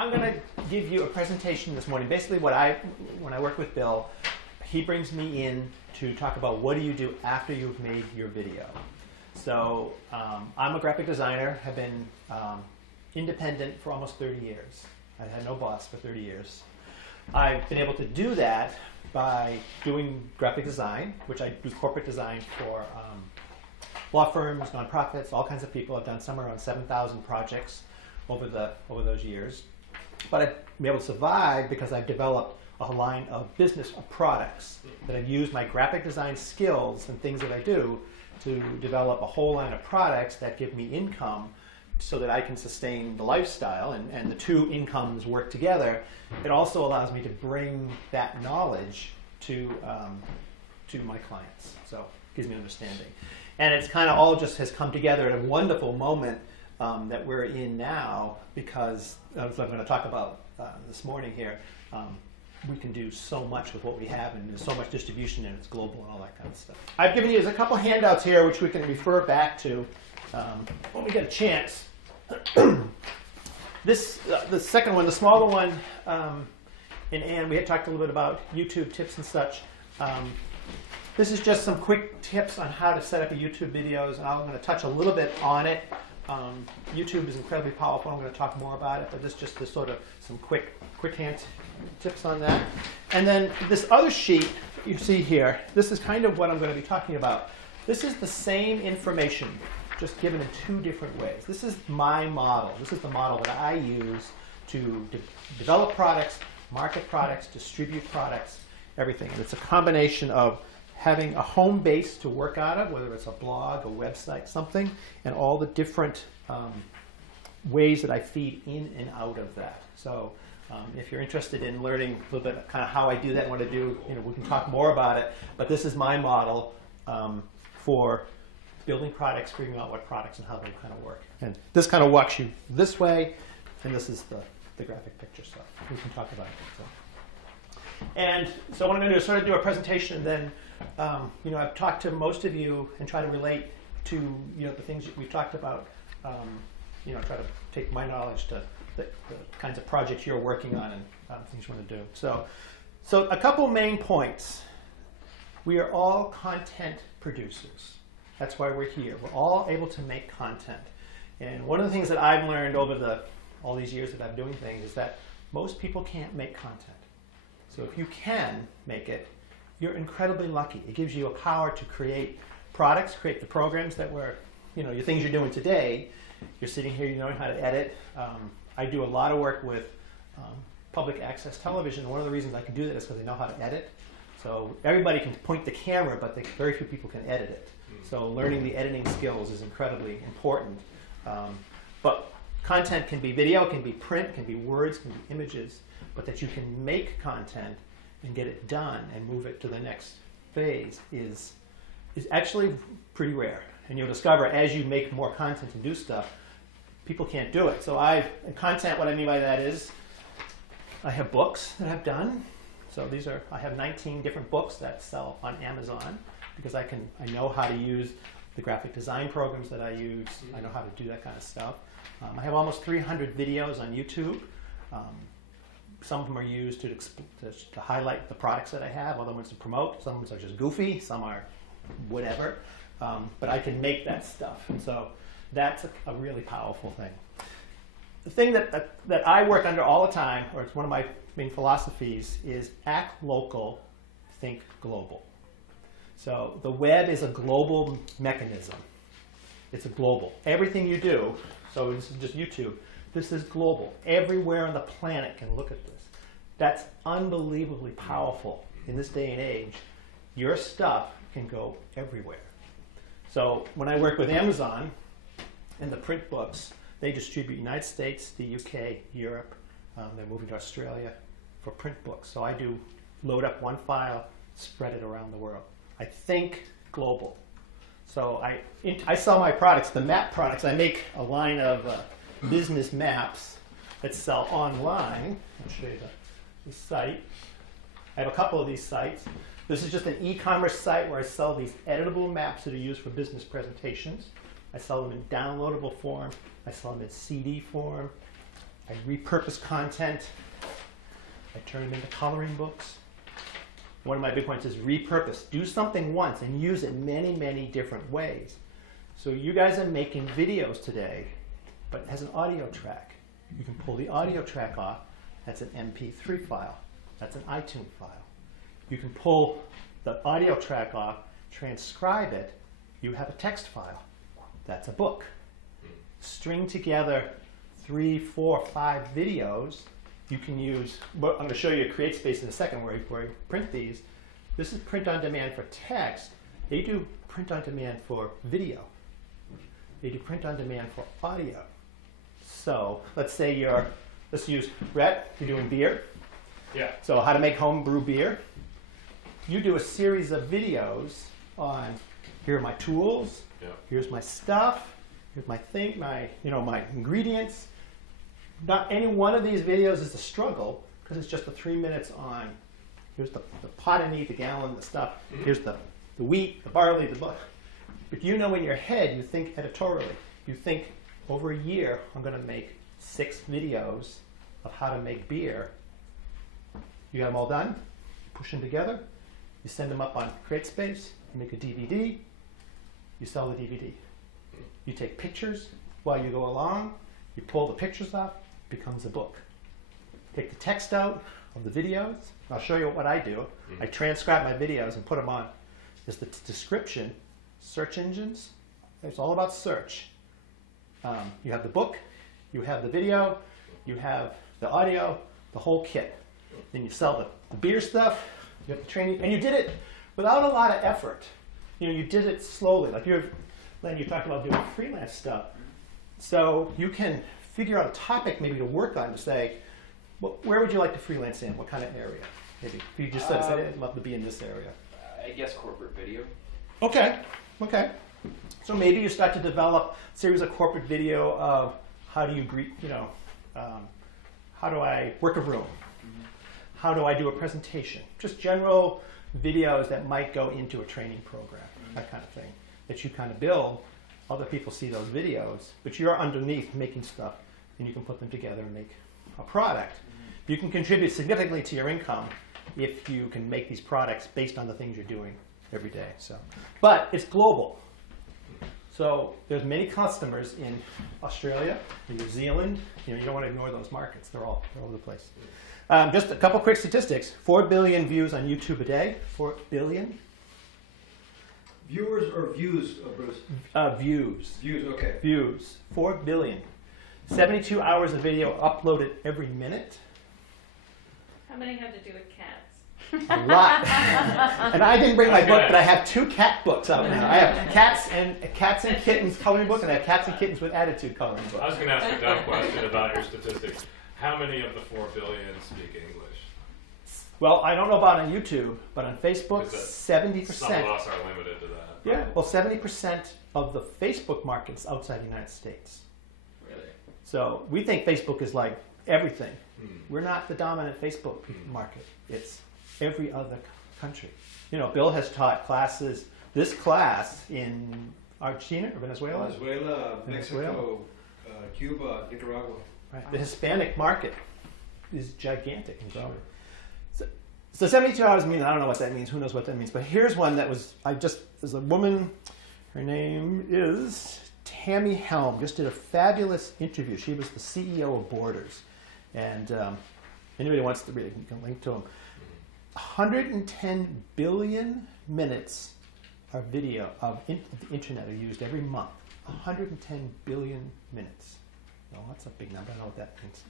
I'm going to give you a presentation this morning. Basically, when I work with Bill, he brings me in to talk about what do you do after you've made your video. So I'm a graphic designer, have been independent for almost 30 years. I had no boss for 30 years. I've been able to do that by doing graphic design, which I do corporate design for law firms, nonprofits, all kinds of people. I've done somewhere around 7,000 projects over those years. But I've been able to survive because I've developed a line of business of products that I've used my graphic design skills and things that I do to develop a whole line of products that give me income so that I can sustain the lifestyle, and the two incomes work together. It also allows me to bring that knowledge to my clients. So it gives me understanding. And it's kind of all just has come together at a wonderful moment that we're in now, because as I'm going to talk about this morning here, we can do so much with what we have, and there's so much distribution, and it's global and all that kind of stuff. I've given you a couple handouts here which we can refer back to when we get a chance. The second one, the smaller one, and we had talked a little bit about YouTube tips and such. This is just some quick tips on how to set up your YouTube videos, and I'm going to touch a little bit on it. YouTube is incredibly powerful. I'm going to talk more about it, but this just is sort of some quick hand tips on that. And then this other sheet you see here, this is kind of what I'm going to be talking about. This is the same information, just given in two different ways. This is my model. This is the model that I use to develop products, market products, distribute products, everything. And it's a combination of having a home base to work out of, whether it's a blog, a website, something, and all the different ways that I feed in and out of that. So if you're interested in learning a little bit kind of how I do that and what I do, we can talk more about it. But this is my model for building products, figuring out what products and how they kind of work. And this kind of walks you this way, and this is the graphic picture stuff. We can talk about it. So. And so what I'm going to do is sort of do a presentation, and then I've talked to most of you and try to relate to the things that we've talked about. Try to take my knowledge to the kinds of projects you're working on and things you want to do. So a couple main points. We are all content producers. That's why we're here. We're all able to make content. And one of the things that I've learned over all these years that I'm doing things is that most people can't make content. So if you can make it, you're incredibly lucky. It gives you a power to create products, create the programs that were, your things you're doing today. You're sitting here, you know how to edit. I do a lot of work with public access television. One of the reasons I can do that is because I know how to edit. So everybody can point the camera, but very few people can edit it. So learning the editing skills is incredibly important. But content can be video, can be print, can be words, can be images, but that you can make content and get it done and move it to the next phase is actually pretty rare. And you'll discover as you make more content and do stuff, people can't do it. So content, what I mean by that is I have books that I've done. So I have 19 different books that sell on Amazon because I know how to use the graphic design programs that I use. I know how to do that kind of stuff. I have almost 300 videos on YouTube. Some of them are used to highlight the products that I have, other ones to promote. Some are just goofy, some are whatever. But I can make that stuff. And so that's a really powerful thing. The thing that I work under all the time, or it's one of my main philosophies, is act local, think global. So the web is a global mechanism. It's a global. Everything you do, so this is just YouTube, this is global. Everywhere on the planet can look at this. That's unbelievably powerful in this day and age. Your stuff can go everywhere. So when I work with Amazon and the print books, they distribute United States, the UK, Europe. They're moving to Australia for print books. So I do load up one file, spread it around the world. I think global. So I sell my products, the map products. I make a line of business maps that sell online. I'll show you the site. I have a couple of these sites. This is just an e-commerce site where I sell these editable maps that are used for business presentations. I sell them in downloadable form. I sell them in CD form. I repurpose content. I turn them into coloring books. One of my big points is repurpose. Do something once and use it many, many different ways. So you guys are making videos today, but it has an audio track. You can pull the audio track off. That's an MP3 file. That's an iTunes file. You can pull the audio track off, transcribe it. You have a text file. That's a book. String together 3, 4, 5 videos. You can use, well, I'm going to show you a CreateSpace in a second where I print these. This is print on demand for text. They do print on demand for video. They do print on demand for audio. So let's say let's use Rhett, you're doing beer. Yeah. So how to make home brew beer. You do a series of videos on, here are my tools, here's my stuff, here's my thing, my ingredients. Not any one of these videos is a struggle because it's just the 3 minutes on, here's the pot I need, the gallon, the stuff, here's the wheat, the barley, the butter. But you know in your head, you think editorially. You think over a year, I'm going to make 6 videos of how to make beer. You got them all done, push them together, you send them up on CreateSpace, you make a DVD, you sell the DVD. You take pictures while you go along, you pull the pictures off, it becomes a book. Take the text out of the videos. I'll show you what I do. I transcribe my videos and put them on. There's the description, search engines. It's all about search. You have the book, you have the video, you have the audio, the whole kit. Then you sell the beer stuff, you have the training, and you did it without a lot of effort. You did it slowly. Like Len, you talked about doing freelance stuff. So you can figure out a topic maybe to work on to say, well, where would you like to freelance in? What kind of area? Maybe if you just said, I'd love to be in this area. I guess corporate video. Okay. So maybe you start to develop a series of corporate video of how do you greet, how do I work a room? How do I do a presentation? Just general videos that might go into a training program, that kind of thing, that you kind of build. Other people see those videos, but you're underneath making stuff, and you can put them together and make a product. You can contribute significantly to your income if you can make these products based on the things you're doing every day. But it's global. So there's many customers in Australia, in New Zealand. You don't want to ignore those markets. They're all over the place. Just a couple quick statistics. 4 billion views on YouTube a day. 4 billion. Viewers or views, Bruce? Views. Views, okay. Views. 4 billion. 72 hours of video uploaded every minute. How many have to do with cats? A lot. And I didn't bring my book, but I have 2 cat books out now. I have cats and kittens coloring book, and I have cats and kittens with attitude coloring book. I was going to ask a dumb question about your statistics. How many of the 4 billion speak English? Well, I don't know about on YouTube, but on Facebook, 70%. Some of us are limited to that. Yeah, well, 70% of the Facebook market's outside the United States. Really? So we think Facebook is like everything. We're not the dominant Facebook market. It's every other country. Bill has taught classes, this class in Argentina or Venezuela? Venezuela, Mexico, Cuba, Nicaragua. Right. The Hispanic market is gigantic and growing. So 72 hours means, I don't know what that means, who knows what that means, but here's one that was, there's a woman, her name is Tammy Helm, just did a fabulous interview. She was the CEO of Borders. And anybody wants to read it, you can link to them. 110 billion minutes of video of the internet are used every month. 110 billion minutes. Well, that's a big number. I don't know what that means.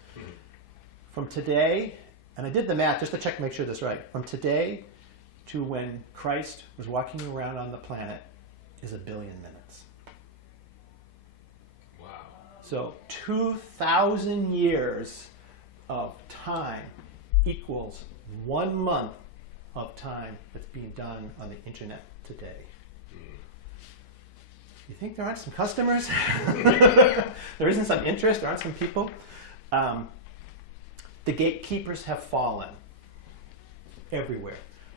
From today, and I did the math just to check to make sure this is right. From today to when Christ was walking around on the planet is 1 billion minutes. Wow. So 2,000 years of time equals 1 month of time that's being done on the internet today. You think there aren't some customers? There isn't some interest? There aren't some people? The gatekeepers have fallen everywhere.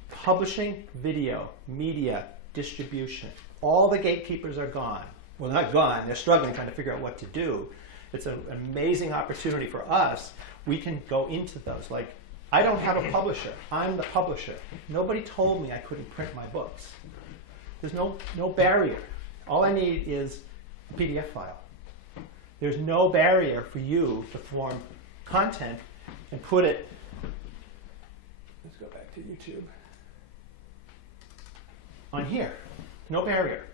Publishing, video, media, distribution. All the gatekeepers are gone. Well, they're not gone. They're struggling, trying to figure out what to do. It's an amazing opportunity for us. We can go into those. Like, I don't have a publisher. I'm the publisher. Nobody told me I couldn't print my books. There's no barrier. All I need is a PDF file. There's no barrier for you to form content and put it. Let's go back to YouTube. On here, no barrier.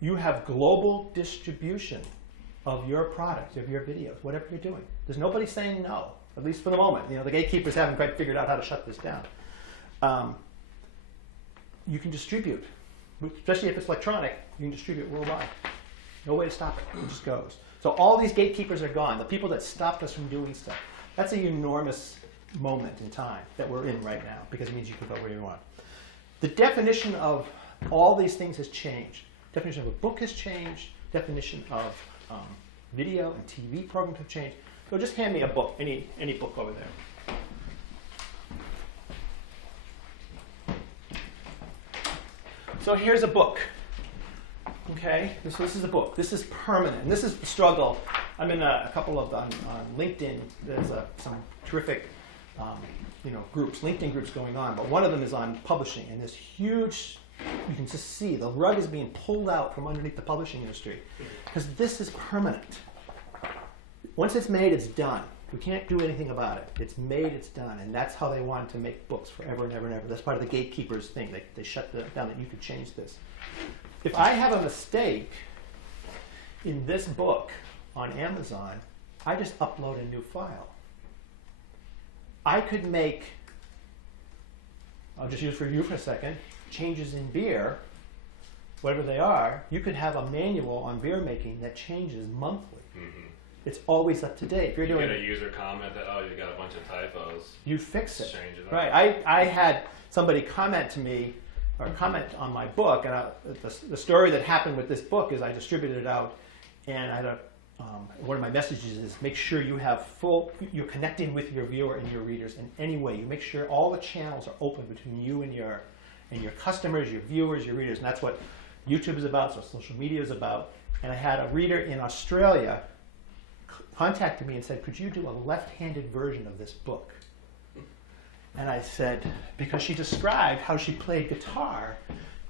You have global distribution of your product, of your videos, whatever you're doing. There's nobody saying no, at least for the moment. You know, the gatekeepers haven't quite figured out how to shut this down. You can distribute, especially if it's electronic. You can distribute worldwide. No way to stop it. It just goes. So all these gatekeepers are gone. The people that stopped us from doing stuff. That's an enormous moment in time that we're in right now, because it means you can go where you want. The definition of all these things has changed. Definition of a book has changed. Definition of video and TV programs have changed. So just hand me a book, any book over there. So here's a book. Okay, this is a book. This is permanent, and this is the struggle. I'm in a couple of on LinkedIn. There's some terrific, groups, LinkedIn groups going on. But one of them is on publishing, and this huge. You can just see the rug is being pulled out from underneath the publishing industry, because this is permanent. Once it's made, it's done. We can't do anything about it. It's made, it's done, and that's how they wanted to make books forever and ever and ever. That's part of the gatekeepers thing. They shut down that you could change this. If I have a mistake in this book on Amazon, I just upload a new file. I could make, I'll just use for you for a second, changes in beer, whatever they are. You could have a manual on beer making that changes monthly. Mm-hmm. It's always up to date. If you're doing get a user comment that, oh, you got a bunch of typos. You fix it. Change it up. Right. I had somebody comment to me, or comment on my book, and the story that happened with this book is I distributed it out, and I had one of my messages is make sure you have you're connecting with your viewer and your readers in any way. You make sure all the channels are open between you and your customers, your viewers, your readers, and that's what YouTube is about, so social media is about. And I had a reader in Australia contacted me and said, could you do a left-handed version of this book? And I said, because she described how she played guitar.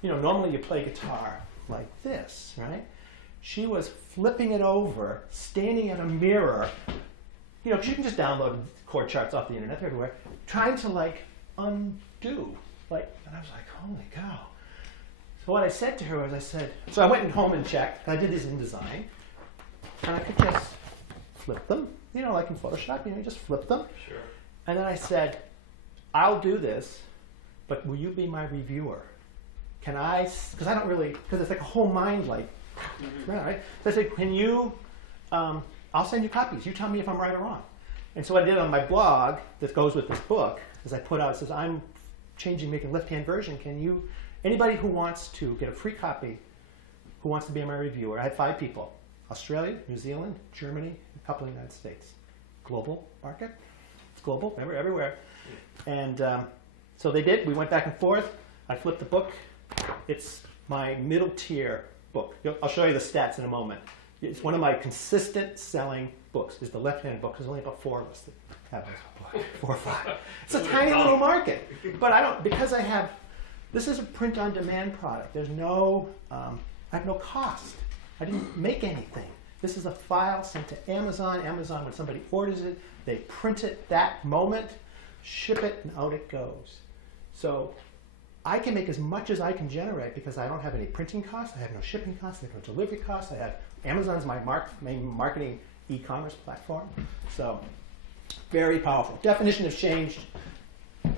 You know, normally you play guitar like this, right? She was flipping it over, standing in a mirror, you know, 'cause you can just download chord charts off the internet, they're everywhere, trying to like undo. And I was like, holy cow. So what I said to her was so I went home and checked, I did this in design, and I could just flip them, you know, like in Photoshop, you just flip them. Sure. And then I said, I'll do this, but will you be my reviewer? Can I, because I don't really, because it's like a whole mind, like, right? So I said, can you, I'll send you copies. You tell me if I'm right or wrong. And so what I did on my blog that goes with this book is I put out, it says, I'm making left-hand version. Can you, anybody who wants to get a free copy, who wants to be my reviewer, I had 5 people, Australia, New Zealand, Germany, a couple in the United States. Global market, it's global, everywhere. And so they did, we went back and forth. I flipped the book. It's my middle tier book. I'll show you the stats in a moment. It's one of my consistent selling books. It's the left-hand book. There's only about 4 of us that have this book, 4 or 5. It's a tiny little market. But I don't, because I have, this is a print-on-demand product. There's no, I have no cost. I didn't make anything. This is a file sent to Amazon. Amazon, when somebody orders it, they print it that moment, ship it, and out it goes. So I can make as much as I can generate because I don't have any printing costs, I have no shipping costs, I have no delivery costs, I have Amazon's my main marketing e-commerce platform. So very powerful. Definition has changed.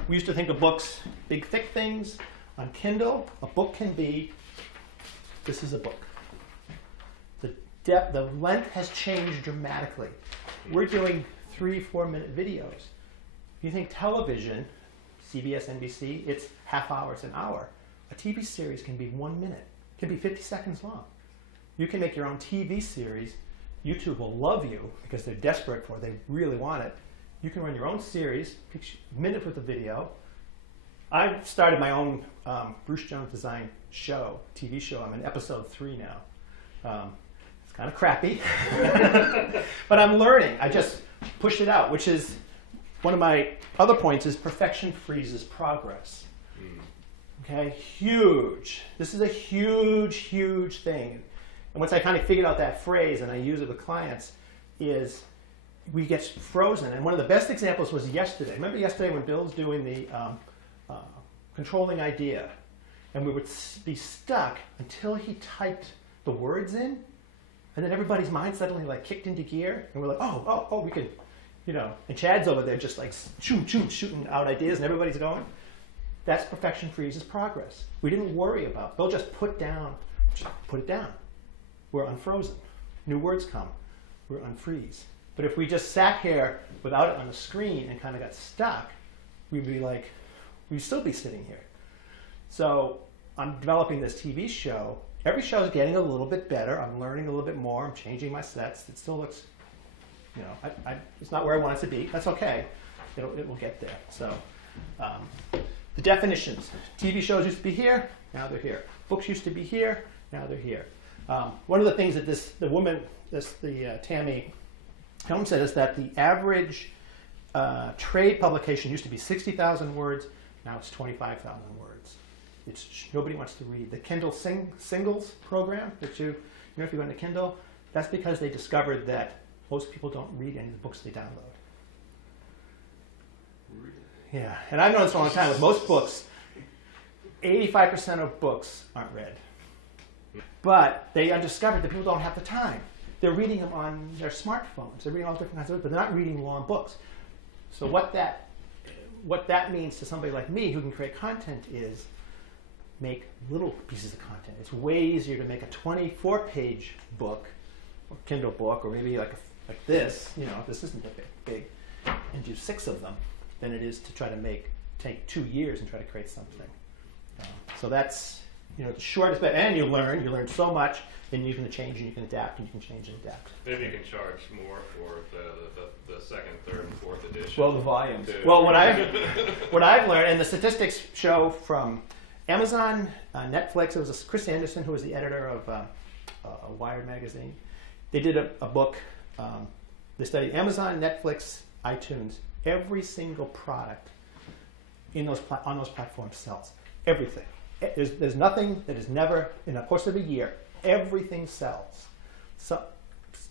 We used to think of books, big thick things. On Kindle, a book can be, this is a book. The length has changed dramatically. We're doing 3-4 minute videos. You think television, CBS, NBC, it's half hour, it's an hour. A TV series can be 1 minute, can be 50 seconds long. You can make your own TV series. YouTube will love you because they're desperate for it, they really want it. You can run your own series, a minute with a video. I've started my own Bruce Jones Design show, TV show. I'm in episode 3 now. It's kind of crappy. But I'm learning. I just pushed it out, which is one of my other points is perfection freezes progress. Okay, huge. This is a huge, huge thing. And once I kind of figured out that phrase and I use it with clients, is we get frozen. And one of the best examples was yesterday. Remember yesterday when Bill was doing the controlling idea, and we would be stuck until he typed the words in, and then everybody's mind suddenly like kicked into gear, and we're like, oh, we can, you know. And Chad's over there just like shooting out ideas, and everybody's going. That's perfection freezes progress. We didn't worry about. Bill just put it down. We're unfrozen. New words come. We're unfreeze. But if we just sat here without it on the screen and kind of got stuck, we'd be like, we'd still be sitting here. So I'm developing this TV show. Every show is getting a little bit better. I'm learning a little bit more. I'm changing my sets. It still looks, you know, it's not where I want it to be. That's okay. It will get there. So the definitions. TV shows used to be here. Now they're here. Books used to be here. Now they're here. One of the things that Tammy Helm said is that the average trade publication used to be 60,000 words. Now it's 25,000 words. Nobody wants to read. The Kindle Singles program that you know, if you go into Kindle, that's because they discovered that most people don't read any of the books they download. Yeah, and I've known this for a long time. With most books, 85% of books aren't read. But they discovered that people don't have the time. They're reading them on their smartphones. They're reading all different kinds of books, but they're not reading long books. So what that means to somebody like me who can create content is make little pieces of content. It's way easier to make a 24-page book, or Kindle book, or maybe like this, you know, if this isn't that big, and do 6 of them, than it is to try to take 2 years and try to create something. So that's, you know, the shortest bit. And you learn so much, then you can change and you can adapt and you can change and adapt. Maybe you can charge more for the second, third, and fourth edition. Well, the volumes. Well, what I've learned, and the statistics show from Amazon, Netflix. It was Chris Anderson who was the editor of Wired magazine. They did a book. They studied Amazon, Netflix, iTunes. Every single product on those platforms sells. Everything. There's nothing that is never, in the course of a year, everything sells. So,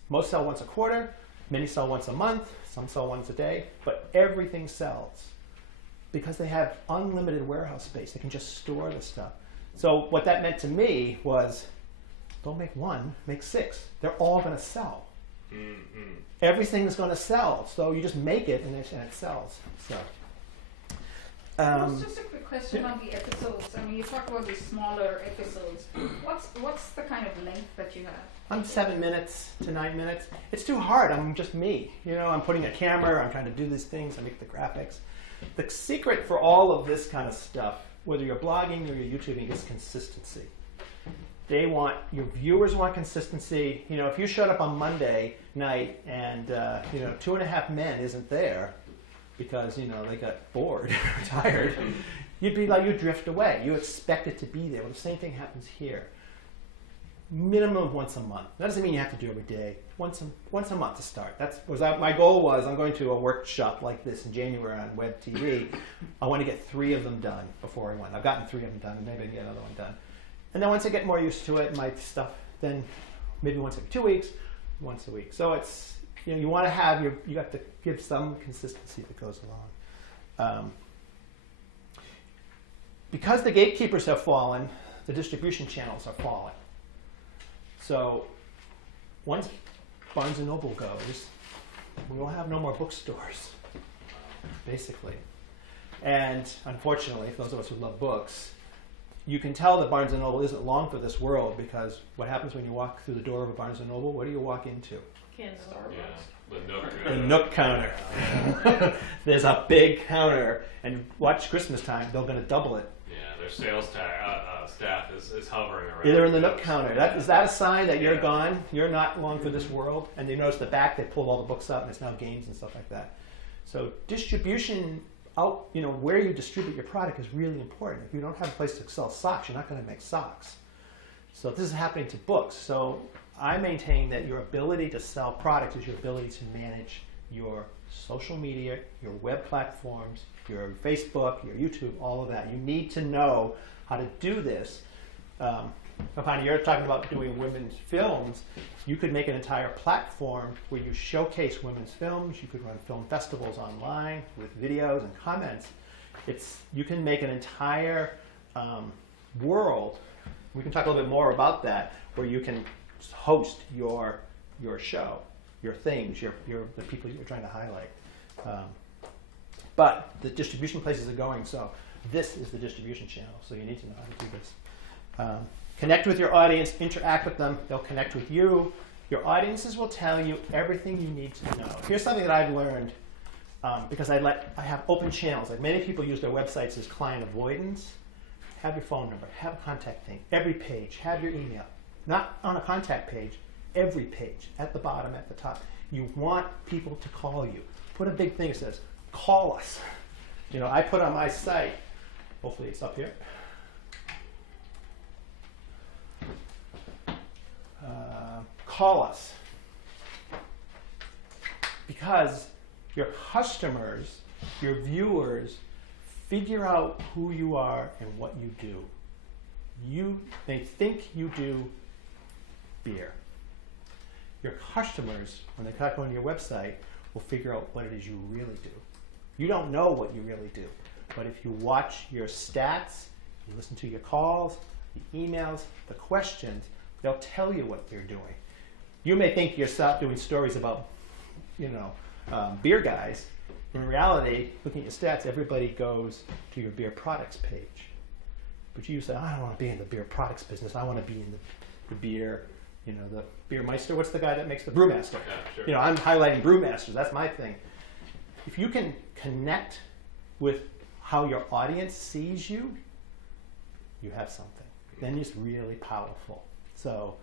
most sell once a quarter, many sell once a month, some sell once a day, but everything sells because they have unlimited warehouse space. They can just store the stuff. So what that meant to me was, don't make 1, make 6. They're all going to sell. Mm-hmm. Everything is going to sell. So you just make it and it sells. So. Just a quick question on the episodes. I mean, you talk about these smaller episodes. What's the kind of length that you have? I'm 7 minutes to 9 minutes. It's too hard. I'm just me. You know, I'm putting a camera. I'm trying to do these things. I make the graphics. The secret for all of this kind of stuff, whether you're blogging or you're YouTubing, is consistency. Your viewers want consistency. You know, if you showed up on Monday night and 2.5 Men isn't there, because, you know, they got bored or tired, you'd drift away. You expect it to be there. Well, the same thing happens here. Minimum once a month. That doesn't mean you have to do every day. Once a month to start. My goal was, I'm going to a workshop like this in January on web TV. I want to get 3 of them done before I went. I've gotten 3 of them done. Maybe I can get another one done. And then once I get more used to it, my stuff, then maybe once every 2 weeks, once a week. So it's, you know, you want to have you have to give some consistency that goes along. Because the gatekeepers have fallen, the distribution channels are falling. So once Barnes & Noble goes, we will have no more bookstores, basically. And unfortunately, for those of us who love books, you can tell that Barnes & Noble isn't long for this world, because what happens when you walk through the door of a Barnes & Noble? What do you walk into? Yeah, the Nook counter. There's a big counter, and watch Christmas time, they're going to double it. Yeah, their sales staff is hovering around. They're in the Nook counter. Is that a sign that you're gone? You're not long for this world? And you notice the back, they pulled all the books up, and it's now games and stuff like that. So distribution out, you know, where you distribute your product is really important. If you don't have a place to sell socks, you're not going to make socks. So this is happening to books. So I maintain that your ability to sell products is your ability to manage your social media, your web platforms, your Facebook, your YouTube, all of that. You need to know how to do this. Apani, you're talking about doing women's films. You could make an entire platform where you showcase women's films. You could run film festivals online with videos and comments. You can make an entire world. We can talk a little bit more about that, where you can host your show, your things, the people you're trying to highlight. But the distribution places are going, so this is the distribution channel, so you need to know how to do this. Connect with your audience, interact with them, they'll connect with you. Your audiences will tell you everything you need to know. Here's something that I've learned, because I have open channels. Like many people use their websites as client avoidance. Have your phone number, have a contact thing, every page, have your email. Not on a contact page, every page, at the bottom, at the top. You want people to call you. Put a big thing that says, call us. You know, I put on my site, hopefully it's up here. Call us. Because your customers, your viewers, figure out who you are and what you do. They think you do beer. Your customers, when they click on your website, will figure out what it is you really do. You don't know what you really do, but if you watch your stats, you listen to your calls, the emails, the questions, they'll tell you what they're doing. You may think yourself doing stories about, beer guys. In reality, looking at your stats, everybody goes to your beer products page. But you say, I don't want to be in the beer products business. I want to be in the beer, the beer meister. What's the guy that makes the brewmaster? Yeah, sure. I'm highlighting brewmasters. That's my thing. If you can connect with how your audience sees you, you have something. Then it's really powerful. So,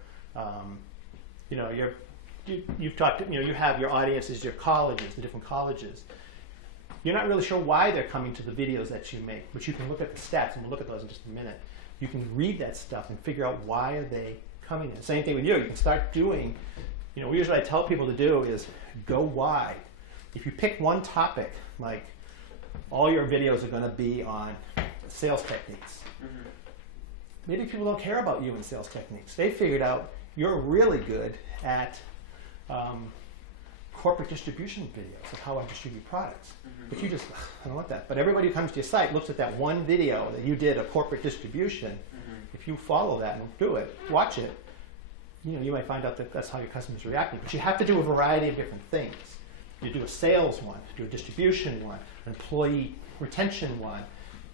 you've talked. You have your audiences, your colleges, the different colleges. You're not really sure why they're coming to the videos that you make, but you can look at the stats, and we'll look at those in just a minute. You can read that stuff and figure out why are they coming in. Same thing with you. You can start doing, usually I tell people to do is go wide. If you pick one topic, like all your videos are going to be on sales techniques. Mm-hmm. Maybe people don't care about you and sales techniques. They figured out you're really good at corporate distribution videos of how I distribute products. Mm-hmm. But you just, I don't want that. But everybody who comes to your site looks at that one video that you did of corporate distribution. Mm-hmm. If you follow that and do it, watch it, you might find out that that's how your customers are reacting. But you have to do a variety of different things. You do a sales one, do a distribution one, an employee retention one,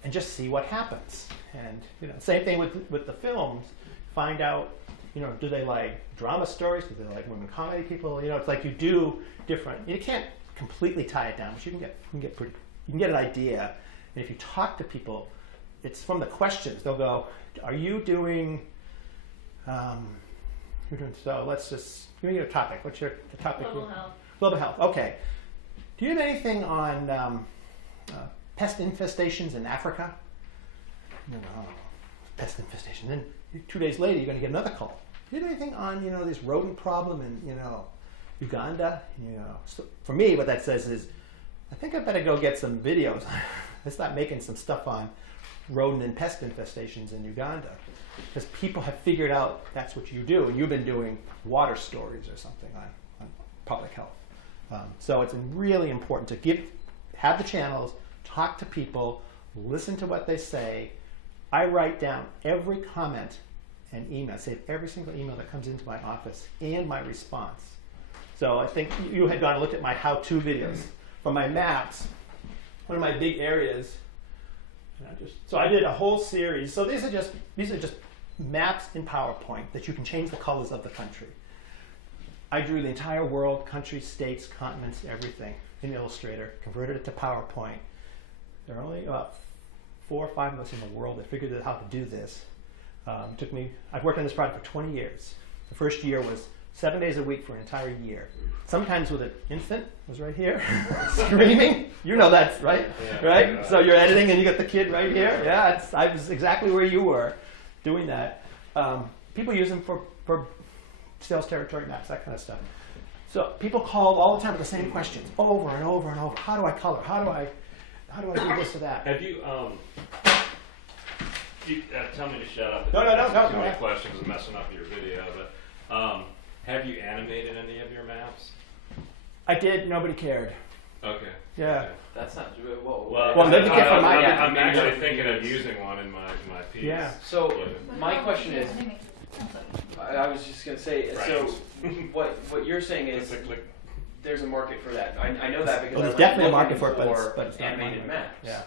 and just see what happens. And same thing with the films. Find out, do they like drama stories? Do they like women comedy people? It's like you do different. You can't completely tie it down, but you can get an idea. And if you talk to people, it's from the questions. They'll go, "Are you doing?" So let's just give me your topic. What's the topic? Global health. Global health. Okay. Do you have anything on pest infestations in Africa? No, pest infestation. Then 2 days later, you're going to get another call. Do you have anything on this rodent problem in Uganda? So for me, what that says is, I think I better go get some videos. Let's start making some stuff on rodent and pest infestations in Uganda, because people have figured out that's what you do, and you've been doing water stories or something on public health. So it's really important to have the channels, talk to people, listen to what they say. I write down every comment and email, save every single email that comes into my office and my response. So I think you had gone and looked at my how-to videos. From my maps, one of my big areas, so I did a whole series. So these are just maps in PowerPoint that you can change the colors of the country. I drew the entire world, countries, states, continents, everything in Illustrator, converted it to PowerPoint. There are only about 4 or 5 of us in the world that figured out how to do this. I've worked on this project for 20 years. The first year was 7 days a week for an entire year. Sometimes with an infant, was right here, screaming. That's right, yeah, right? Yeah. So you're editing and you got the kid right here. Yeah, I was exactly where you were doing that. People use them for sales territory maps, that kind of stuff. So people call all the time with the same questions, over and over and over. How do I color? How do I do this or that? Have you, tell me to shut up. No. Too many questions and messing up your video, but have you animated any of your maps? I did. Nobody cared. Okay. Yeah. Okay. That's not true. Whoa. Well, let me get from my- I'm actually thinking of using one in my piece. Yeah. So my question is, I'm sorry. I was just gonna say, so what you're saying is Click, click. there's a market for that. I know that because Well, there's I'm definitely a looking market for it, for but it's not animated mine. maps. Yeah.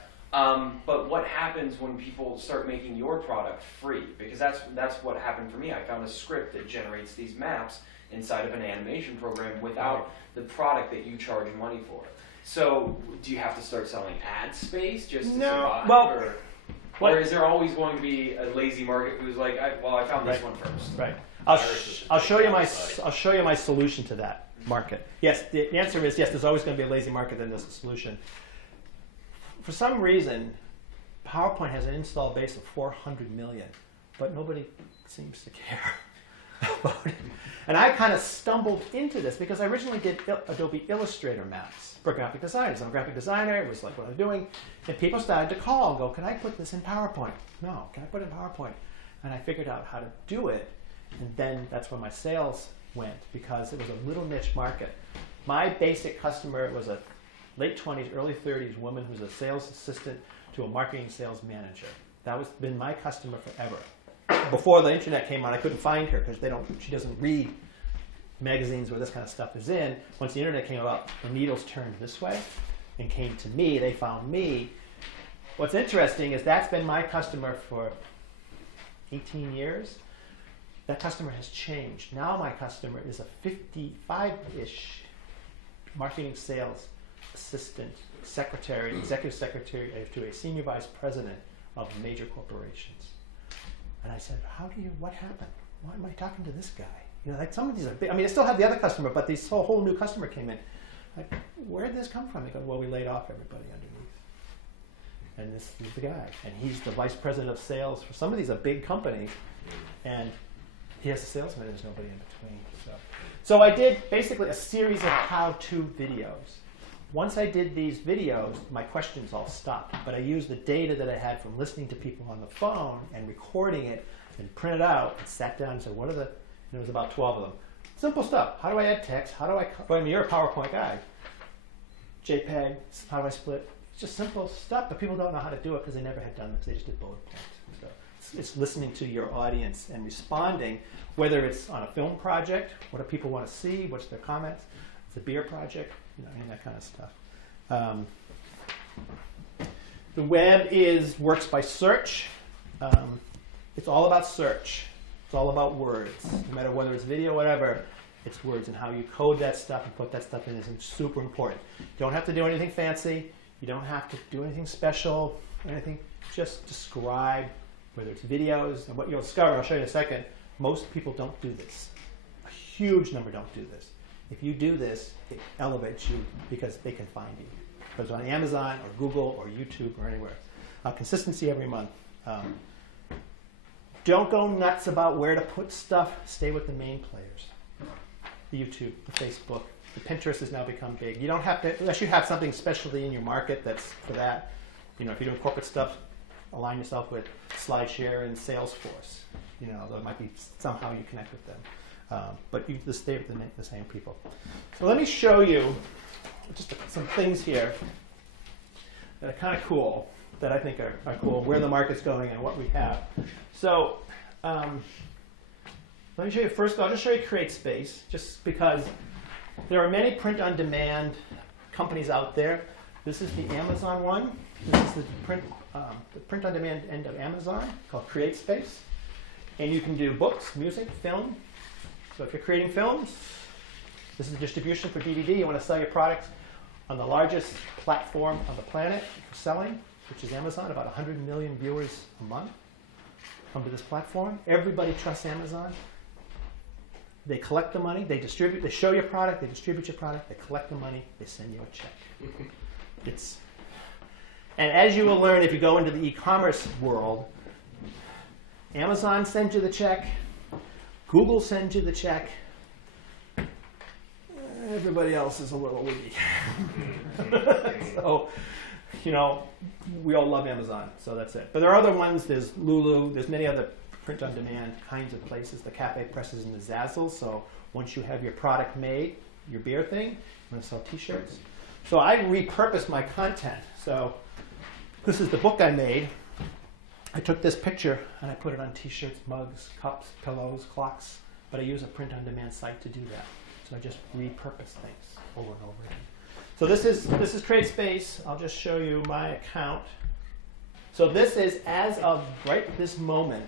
But what happens when people start making your product free? Because that's what happened for me. I found a script that generates these maps inside of an animation program without the product that you charge money for. So do you have to start selling ad space just to No, survive? well, or is there always going to be a lazy market who's like, I found this Right. one first? Right. I'll show you my solution to that market. Yes, the answer is yes. There's always going to be a lazy market, and there's a solution. For some reason, PowerPoint has an install base of 400 million, but nobody seems to care about it. And I kind of stumbled into this because I originally did Adobe Illustrator maps for graphic designers. I'm a graphic designer. It was like what I'm doing, and people started to call and go, "Can I put this in PowerPoint?" No, can I put it in PowerPoint? And I figured out how to do it, and then that's where my sales went because it was a little niche market. My basic customer was a late 20s, early 30s woman who's a sales assistant to a marketing sales manager. That was been my customer forever. Before the internet came on, I couldn't find her because she doesn't read magazines where this kind of stuff is in. Once the internet came about, the needles turned this way and came to me. They found me. What's interesting is that's been my customer for 18 years. That customer has changed. Now my customer is a 55-ish marketing sales assistant, secretary, executive secretary to a senior vice president of major corporations. And I said, what happened? Why am I talking to this guy? You know, like some of these are big. I mean, I still have the other customer, but this whole new customer came in. Like, where did this come from? They go, well, we laid off everybody underneath. And this is the guy. And he's the vice president of sales for some of these are big companies. And he has a salesman, there's nobody in between. So I did basically a series of how-to videos. Once I did these videos, my questions all stopped. But I used the data that I had from listening to people on the phone and recording it and print it out and sat down and said, what are the, and there was about 12 of them. Simple stuff. How do I add text? How do I mean, you're a PowerPoint guy. JPEG, how do I split? It's just simple stuff, but people don't know how to do it because they never had done this. They just did bullet points. So it's listening to your audience and responding, whether it's on a film project, what do people want to see, what's their comments, it's a beer project, you know, any of that kind of stuff. The web works by search. It's all about search. It's all about words. No matter whether it's video, whatever, it's words, and how you code that stuff and put that stuff in is super important. You don't have to do anything fancy. You don't have to do anything special, anything. Just describe, whether it's videos, and what you'll discover, I'll show you in a second, most people don't do this. A huge number don't do this. If you do this, it elevates you because they can find you. Whether it's on Amazon or Google or YouTube or anywhere. Consistency every month. Don't go nuts about where to put stuff. Stay with the main players. The YouTube, the Facebook, the Pinterest has now become big. You don't have to, unless you have something specialty in your market that's for that. You know, if you're doing corporate stuff, align yourself with SlideShare and Salesforce. You know, there might be somehow you connect with them. But you just stay with the same people. So let me show you just some things here that are kind of cool, that I think are cool, where the market's going and what we have. So let me show you first, I'll just show you CreateSpace, just because there are many print-on-demand companies out there. This is the Amazon one. This is the print-on-demand end of Amazon called CreateSpace. And you can do books, music, film. So if you're creating films, this is distribution for DVD. You want to sell your products on the largest platform on the planet for selling, which is Amazon. About 100 million viewers a month come to this platform. Everybody trusts Amazon. They collect the money, they distribute, they show your product, they distribute your product, they collect the money, they send you a check. And as you will learn if you go into the e-commerce world, Amazon sends you the check, Google sends you the check, everybody else is a little weak. So, you know, we all love Amazon, so that's it. But there are other ones. There's Lulu. There's many other print-on-demand kinds of places. The cafe presses and the Zazzles. So once you have your product made, your beer thing, you want to sell T-shirts. So I repurposed my content. So this is the book I made. I took this picture and I put it on T-shirts, mugs, cups, pillows, clocks. But I use a print-on-demand site to do that. So I just repurpose things over and over again. So this is CreateSpace. I'll just show you my account. So this is as of right this moment.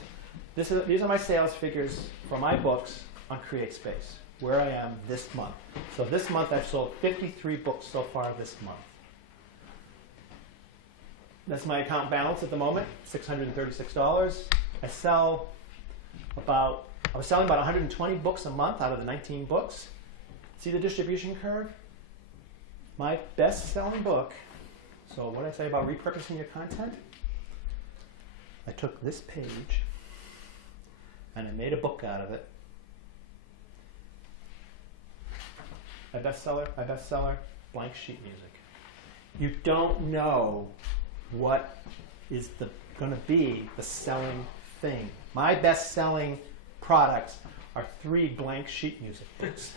These are my sales figures for my books on CreateSpace, where I am this month. So this month I've sold 53 books so far this month. That's my account balance at the moment, $636. I was selling about 120 books a month out of the 19 books. See the distribution curve? My best-selling book, so what did I say about repurposing your content? I took this page and I made a book out of it. My bestseller, blank sheet music. You don't know what is going to be the selling thing. My best-selling products are 3 blank sheet music books.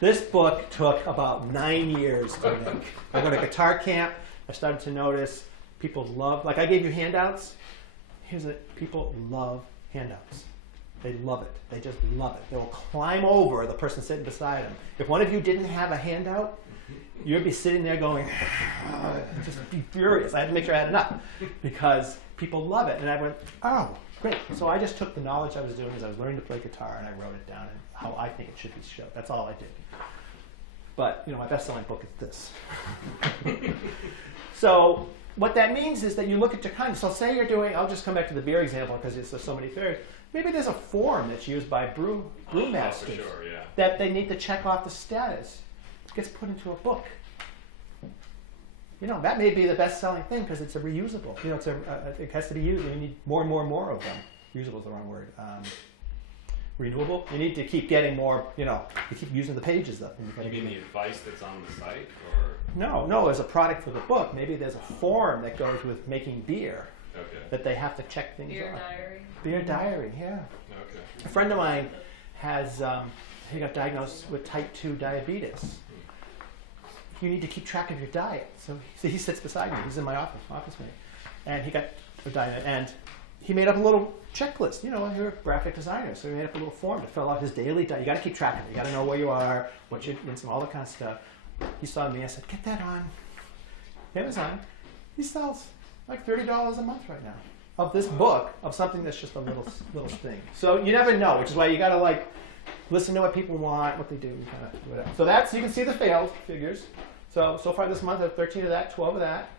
This book took about 9 years to make. I went to guitar camp. I started to notice people love, like I gave you handouts. Here's it, people love handouts. They love it. They just love it. They will climb over the person sitting beside them. If one of you didn't have a handout, you'd be sitting there going, just be furious. I had to make sure I had enough because people love it. And I went, oh, great. So I just took the knowledge I was doing as I was learning to play guitar and I wrote it down and how I think it should be shown. That's all I did. But, you know, my best-selling book is this. So what that means is that you look at your content. So say you're doing, I'll just come back to the beer example because there's so many theories. Maybe there's a form that's used by brewmasters for sure, yeah. that they need to check off the status. It gets put into a book. You know, that may be the best-selling thing because it's a reusable. You know, it has to be used. You need more and more and more of them. Reusable is the wrong word. Renewable. You need to keep getting more. You know, you keep using the pages though. You mean the advice that's on the site, or no? As a product for the book, maybe there's a form that goes with making beer that they have to check things Beer off. diary. Beer diary, yeah. okay. A friend of mine has he got diagnosed with type 2 diabetes. You need to keep track of your diet. So he sits beside me. He's in my office mate, and he got a diet, and he made up a little checklist. You know, you're a graphic designer, so he made up a little form to fill out his daily diet. You got to keep track of it. You got to know where you are, what you're doing, all that kind of stuff. He saw me. I said, "Get that on Amazon." He sells like $30 a month right now of this book of something that's just a little thing. So you never know, which is why you got to like listen to what people want, what they do, kind of whatever. So that's, you can see the failed figures. So far this month I have 13 of that, 12 of that.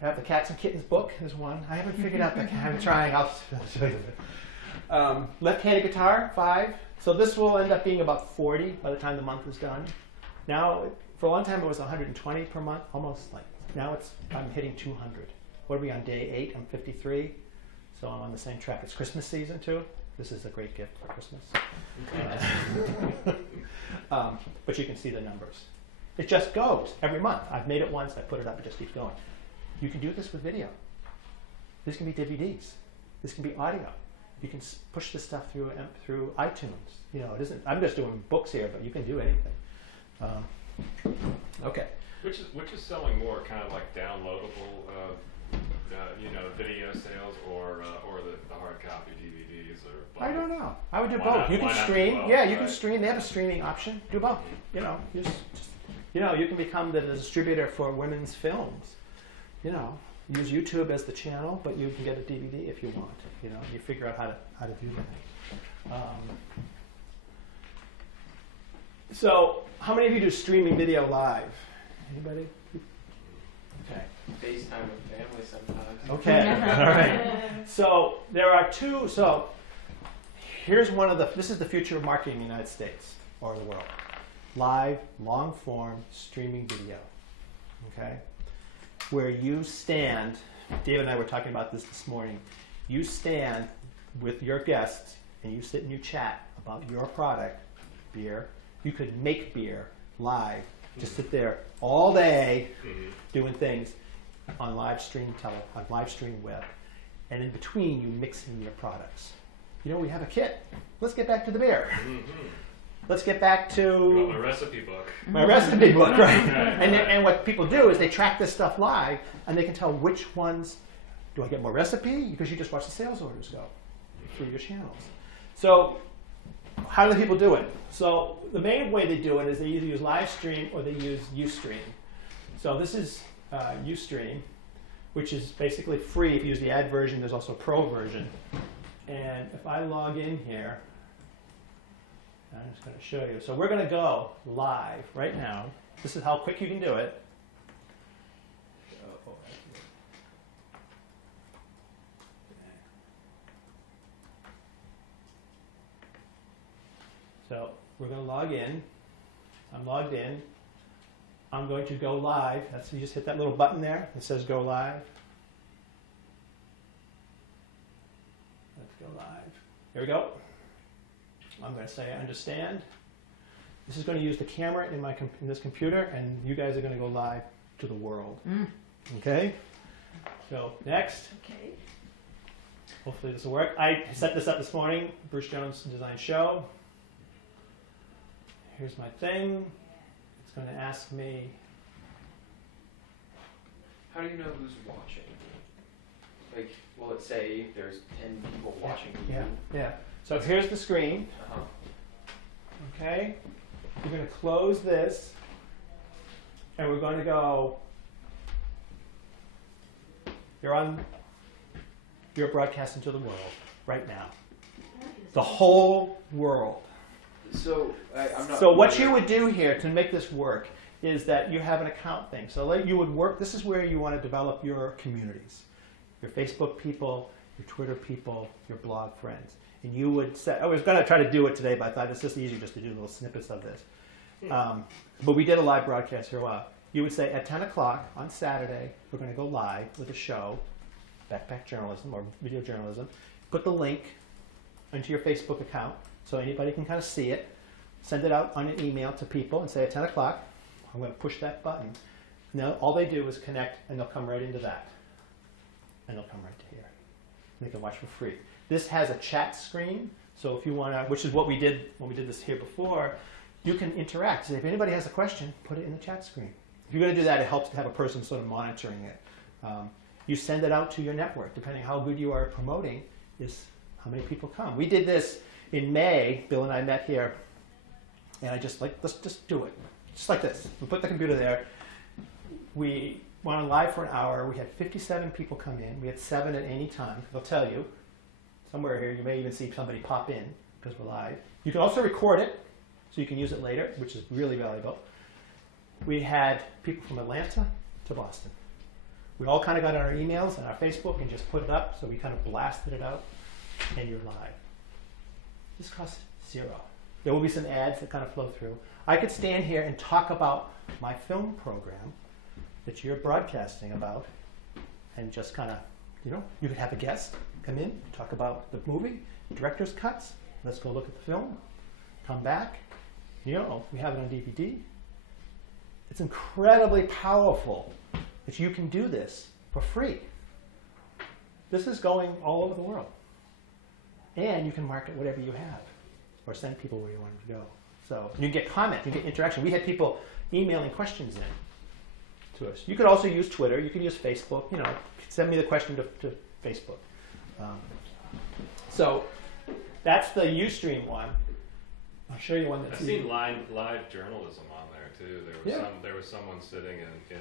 I have the Cats and Kittens book. There's one. I haven't figured out the cat. I'm trying. I'll show you. Left-handed guitar, 5. So this will end up being about 40 by the time the month is done. Now, for a long time it was 120 per month, almost like, now I'm hitting 200. What are we on, day 8? I'm 53. So I'm on the same track. It's Christmas season too. This is a great gift for Christmas. But you can see the numbers. It just goes every month. I've made it once, I put it up, it just keeps going. You can do this with video. This can be DVDs. This can be audio. You can push this stuff through iTunes. You know, it isn't. I'm just doing books here, but you can do anything. Okay. Which is selling more, kind of like downloadable, video sales, or the hard copy DVDs, or I don't know. I would do Why both. not- You why can not do stream. both, Yeah, you right? can stream. They have a streaming option. Do both. You know, you can become the distributor for women's films. You know, use YouTube as the channel, but you can get a DVD if you want. You know, you figure out how to do that. So, how many of you do streaming video live? Anybody? Okay. FaceTime with family sometimes. Okay. All right. So there are two. So here's one of the. This is the future of marketing in the United States or the world. Live, long form streaming video. Okay. Where you stand. David and I were talking about this morning. You stand with your guests and you sit and you chat about your product, beer, You could make beer live, just sit there all day doing things on live stream on live stream web, and in between you mix in your products. You know, we have a kit. Let's get back to the beer. Let's get back to my recipe book. My recipe book, right? And what people do is they track this stuff live, and they can tell which ones do I get more recipe, because you just watch the sales orders go through your channels. So how do the people do it? So the main way they do it is they either use live stream or they use Ustream. So this is Ustream, which is basically free. If you use the ad version, there's also a pro version. And if I log in here, I'm just going to show you. So we're going to go live right now. This is how quick you can do it. So we're going to log in. I'm logged in. I'm going to go live. That's, you just hit that little button there that says go live. Let's go live. Here we go. I'm going to say I understand. This is going to use the camera in this computer, and you guys are going to go live to the world. Okay? So next. Okay. Hopefully this will work. I set this up this morning. Bruce Jones Design Show. Here's my thing. It's going to ask me. How do you know who's watching? Like, will it say there's 10 people watching you? Yeah. So here's the screen. Okay. We're going to close this, and we're going to go. You're broadcasting to the world right now. The whole world. So I'm not. So what you would do here to make this work is that you have an account thing. So you would work. This is where you want to develop your communities, your Facebook people, your Twitter people, your blog friends. And you would set, I was going to try to do it today, but I thought it's just easier just to do little snippets of this. But we did a live broadcast here a while. You would say at 10 o'clock on Saturday, we're going to go live with a show, backpack journalism or video journalism. Put the link into your Facebook account so anybody can kind of see it. Send it out on an email to people and say at 10 o'clock, I'm going to push that button. Now all they do is connect, and they'll come right into that. And they'll come right to here. They can watch for free. This has a chat screen, so if you want to, which is what we did when we did this here before, you can interact. So if anybody has a question, put it in the chat screen. If you're going to do that, it helps to have a person sort of monitoring it. You send it out to your network, depending how good you are at promoting, is how many people come. We did this in May. Bill and I met here, and I just like, let's just do it. Just like this. We put the computer there. We went on live for an hour. We had 57 people come in. We had 7 at any time. They'll tell you. Somewhere here, you may even see somebody pop in because we're live. You can also record it, so you can use it later, which is really valuable. We had people from Atlanta to Boston. We all kind of got on our emails and our Facebook and just put it up, so we kind of blasted it out, and you're live. This costs $0. There will be some ads that kind of flow through. I could stand here and talk about my film program that you're broadcasting about, and just kind of, you know, you could have a guest come in, talk about the movie, director's cuts. Let's go look at the film. Come back. You know, we have it on DVD. It's incredibly powerful that you can do this for free. This is going all over the world. And you can market whatever you have or send people where you want them to go. So you get comment, you get interaction. We had people emailing questions in to us. You could also use Twitter. You could use Facebook. You know, send me the question to Facebook. So that's the Ustream one. I'll show you one that's. I've seen live journalism on there too. There was someone sitting in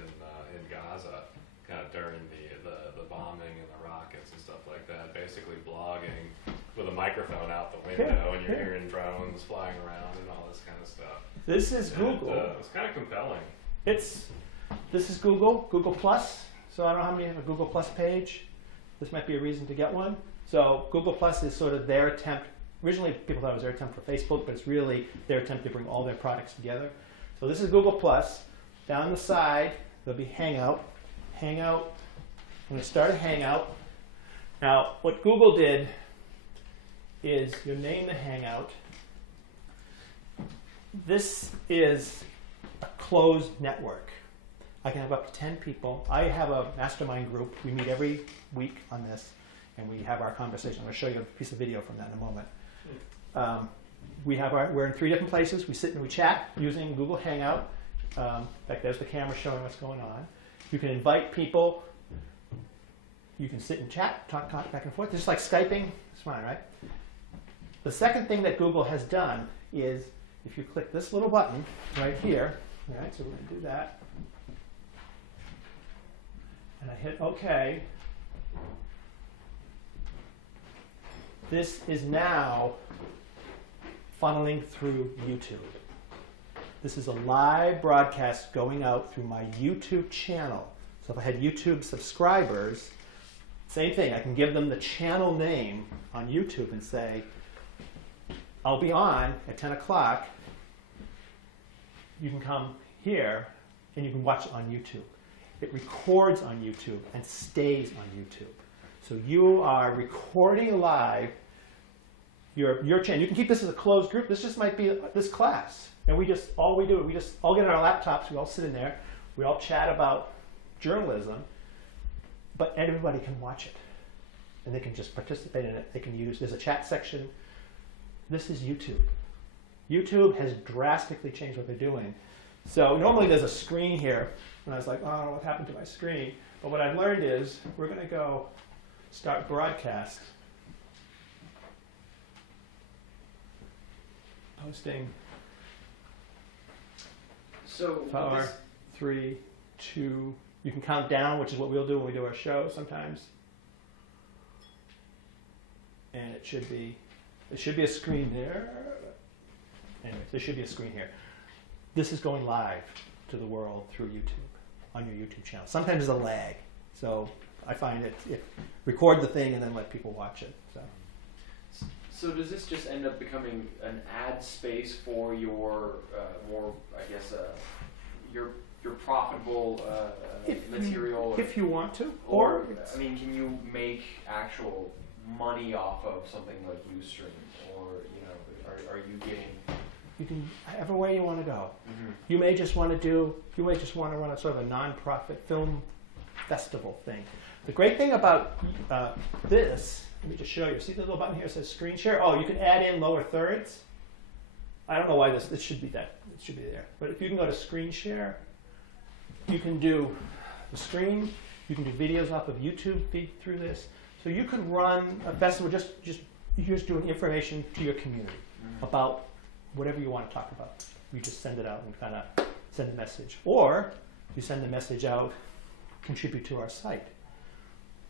Gaza, kind of during the bombing and the rockets and stuff like that, basically blogging with a microphone out the window, and you're hearing drones flying around and all this kind of stuff. This is Google. It's kind of compelling. This is Google Plus. So I don't know how many have a Google Plus page. This might be a reason to get one. So Google Plus is sort of their attempt. Originally, people thought it was their attempt for Facebook, but it's really their attempt to bring all their products together. So this is Google Plus. Down the side, there'll be Hangout. Hangout. I'm going to start a Hangout. Now, what Google did is you name the Hangout, this is a closed network. I can have up to 10 people. I have a mastermind group. We meet every week on this, and we have our conversation. I'm going to show you a piece of video from that in a moment. We're in 3 different places. We sit and we chat using Google Hangout. In fact, there's the camera showing what's going on. You can invite people. You can sit and chat, talk back and forth. Just like Skyping. It's fine, right? The second thing that Google has done is if you click this little button right here, right, so we're going to do that, and I hit OK, this is now funneling through YouTube. This is a live broadcast going out through my YouTube channel. So if I had YouTube subscribers, same thing. I can give them the channel name on YouTube and say, I'll be on at 10 o'clock. You can come here and you can watch it on YouTube. It records on YouTube and stays on YouTube. So you are recording live your channel. You can keep this as a closed group. This just might be this class. And we just all get on our laptops, we all sit in there, we all chat about journalism, but everybody can watch it. And they can just participate in it. They can there's a chat section. This is YouTube. YouTube has drastically changed what they're doing. So normally there's a screen here, and I was like, oh, what happened to my screen? But what I've learned is we're going to go start broadcast. Posting. So 4, 3, 2. You can count down, which is what we'll do when we do our show sometimes. And it should be a screen there. Anyways, there should be a screen here. This is going live to the world through YouTube, on your YouTube channel. Sometimes there's a lag. So I find record the thing and then let people watch it. So does this just end up becoming an ad space for your more, I guess, your profitable material? If you want to, or I mean, can you make actual money off of something like Ustream, or are you getting? You can however way you want to go. Mm-hmm. You may just want to run a sort of a non-profit film festival thing. The great thing about this. Let me just show you. See the little button here that says screen share? Oh, you can add in lower thirds. I don't know why it should be that. It should be there. But if you can go to screen share, you can do the screen. You can do videos off of YouTube feed through this. So you could run a festival you're just doing information to your community about whatever you want to talk about. You just send it out and kind of send a message. Or you send the message out, contribute to our site.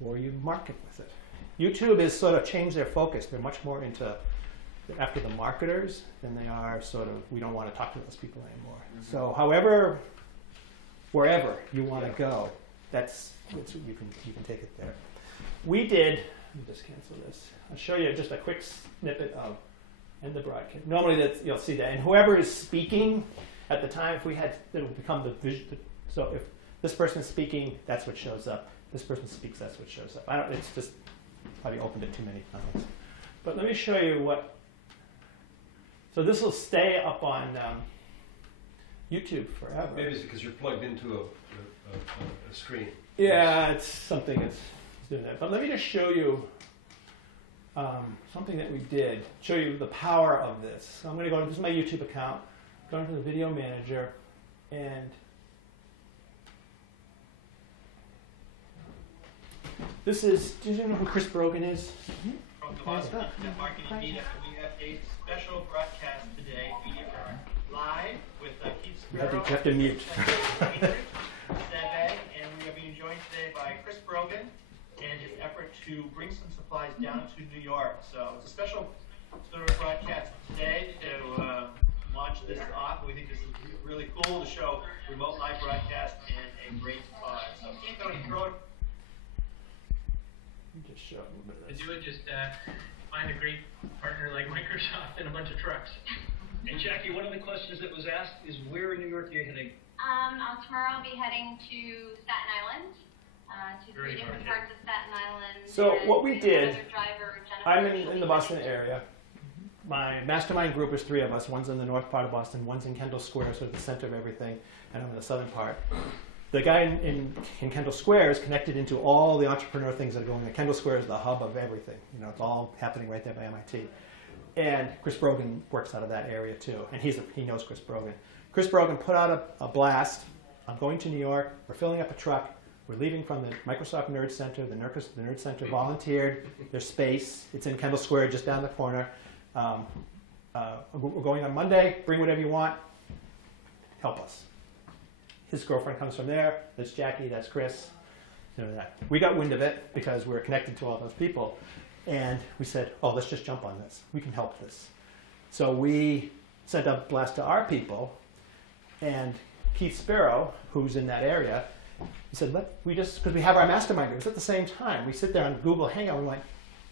Or you market with it. YouTube has sort of changed their focus. They're much more after the marketers than they are sort of, we don't want to talk to those people anymore. Mm-hmm. So wherever you want to go, that's you can take it there. Let me just cancel this. I'll show you just a quick snippet of end the broadcast. Normally you'll see that. And whoever is speaking at the time, it'll become the vision. So if this person's speaking, that's what shows up. This person speaks, that's what shows up. It's just probably opened it too many times. But let me show you so this will stay up on YouTube forever. Maybe it's because you're plugged into a screen. Yeah, it's something that's doing that. But let me just show you something that we did. Show you the power of this. So I'm going to this is my YouTube account. Go into the video manager and do you know who Chris Brogan is? From the Boston Marketing Meetup, we have a special broadcast today. We are live with Keith Sparrow. You have to mute. And we are being joined today by Chris Brogan and his effort to bring some supplies down to New York. So it's a special sort of broadcast today to launch this off. We think this is really cool to show remote live broadcast and a great cause. So Keith, I'm going to throw it. Just show a little bit of To this. do it, just find a great partner like Microsoft and a bunch of trucks. And Jackie, one of the questions that was asked is where in New York are you heading? Tomorrow I'll be heading to Staten Island, to Very 3 different hard, parts of Staten Island. So and what we with did, another driver, Jennifer, I'm she'll in be the Boston heading to area. my mastermind group is 3 of us. One's in the north part of Boston, one's in Kendall Square, sort of the center of everything, and I'm in the southern part. The guy in Kendall Square is connected into all the entrepreneur things that are going on. Kendall Square is the hub of everything. You know, it's all happening right there by MIT. And Chris Brogan works out of that area too, and he knows Chris Brogan. Chris Brogan put out a blast. I'm going to New York. We're filling up a truck. We're leaving from the Microsoft Nerd Center. The Nerd Center volunteered their space. It's in Kendall Square, just down the corner. We're going on Monday. Bring whatever you want. Help us. His girlfriend comes from there. That's Jackie. That's Chris. You know that. We got wind of it because we're connected to all those people. And we said, oh, let's just jump on this. We can help this. So we sent a blast to our people. And Keith Sparrow, who's in that area, he said, because we have our mastermind groups at the same time. We sit there on Google Hangout. We're like,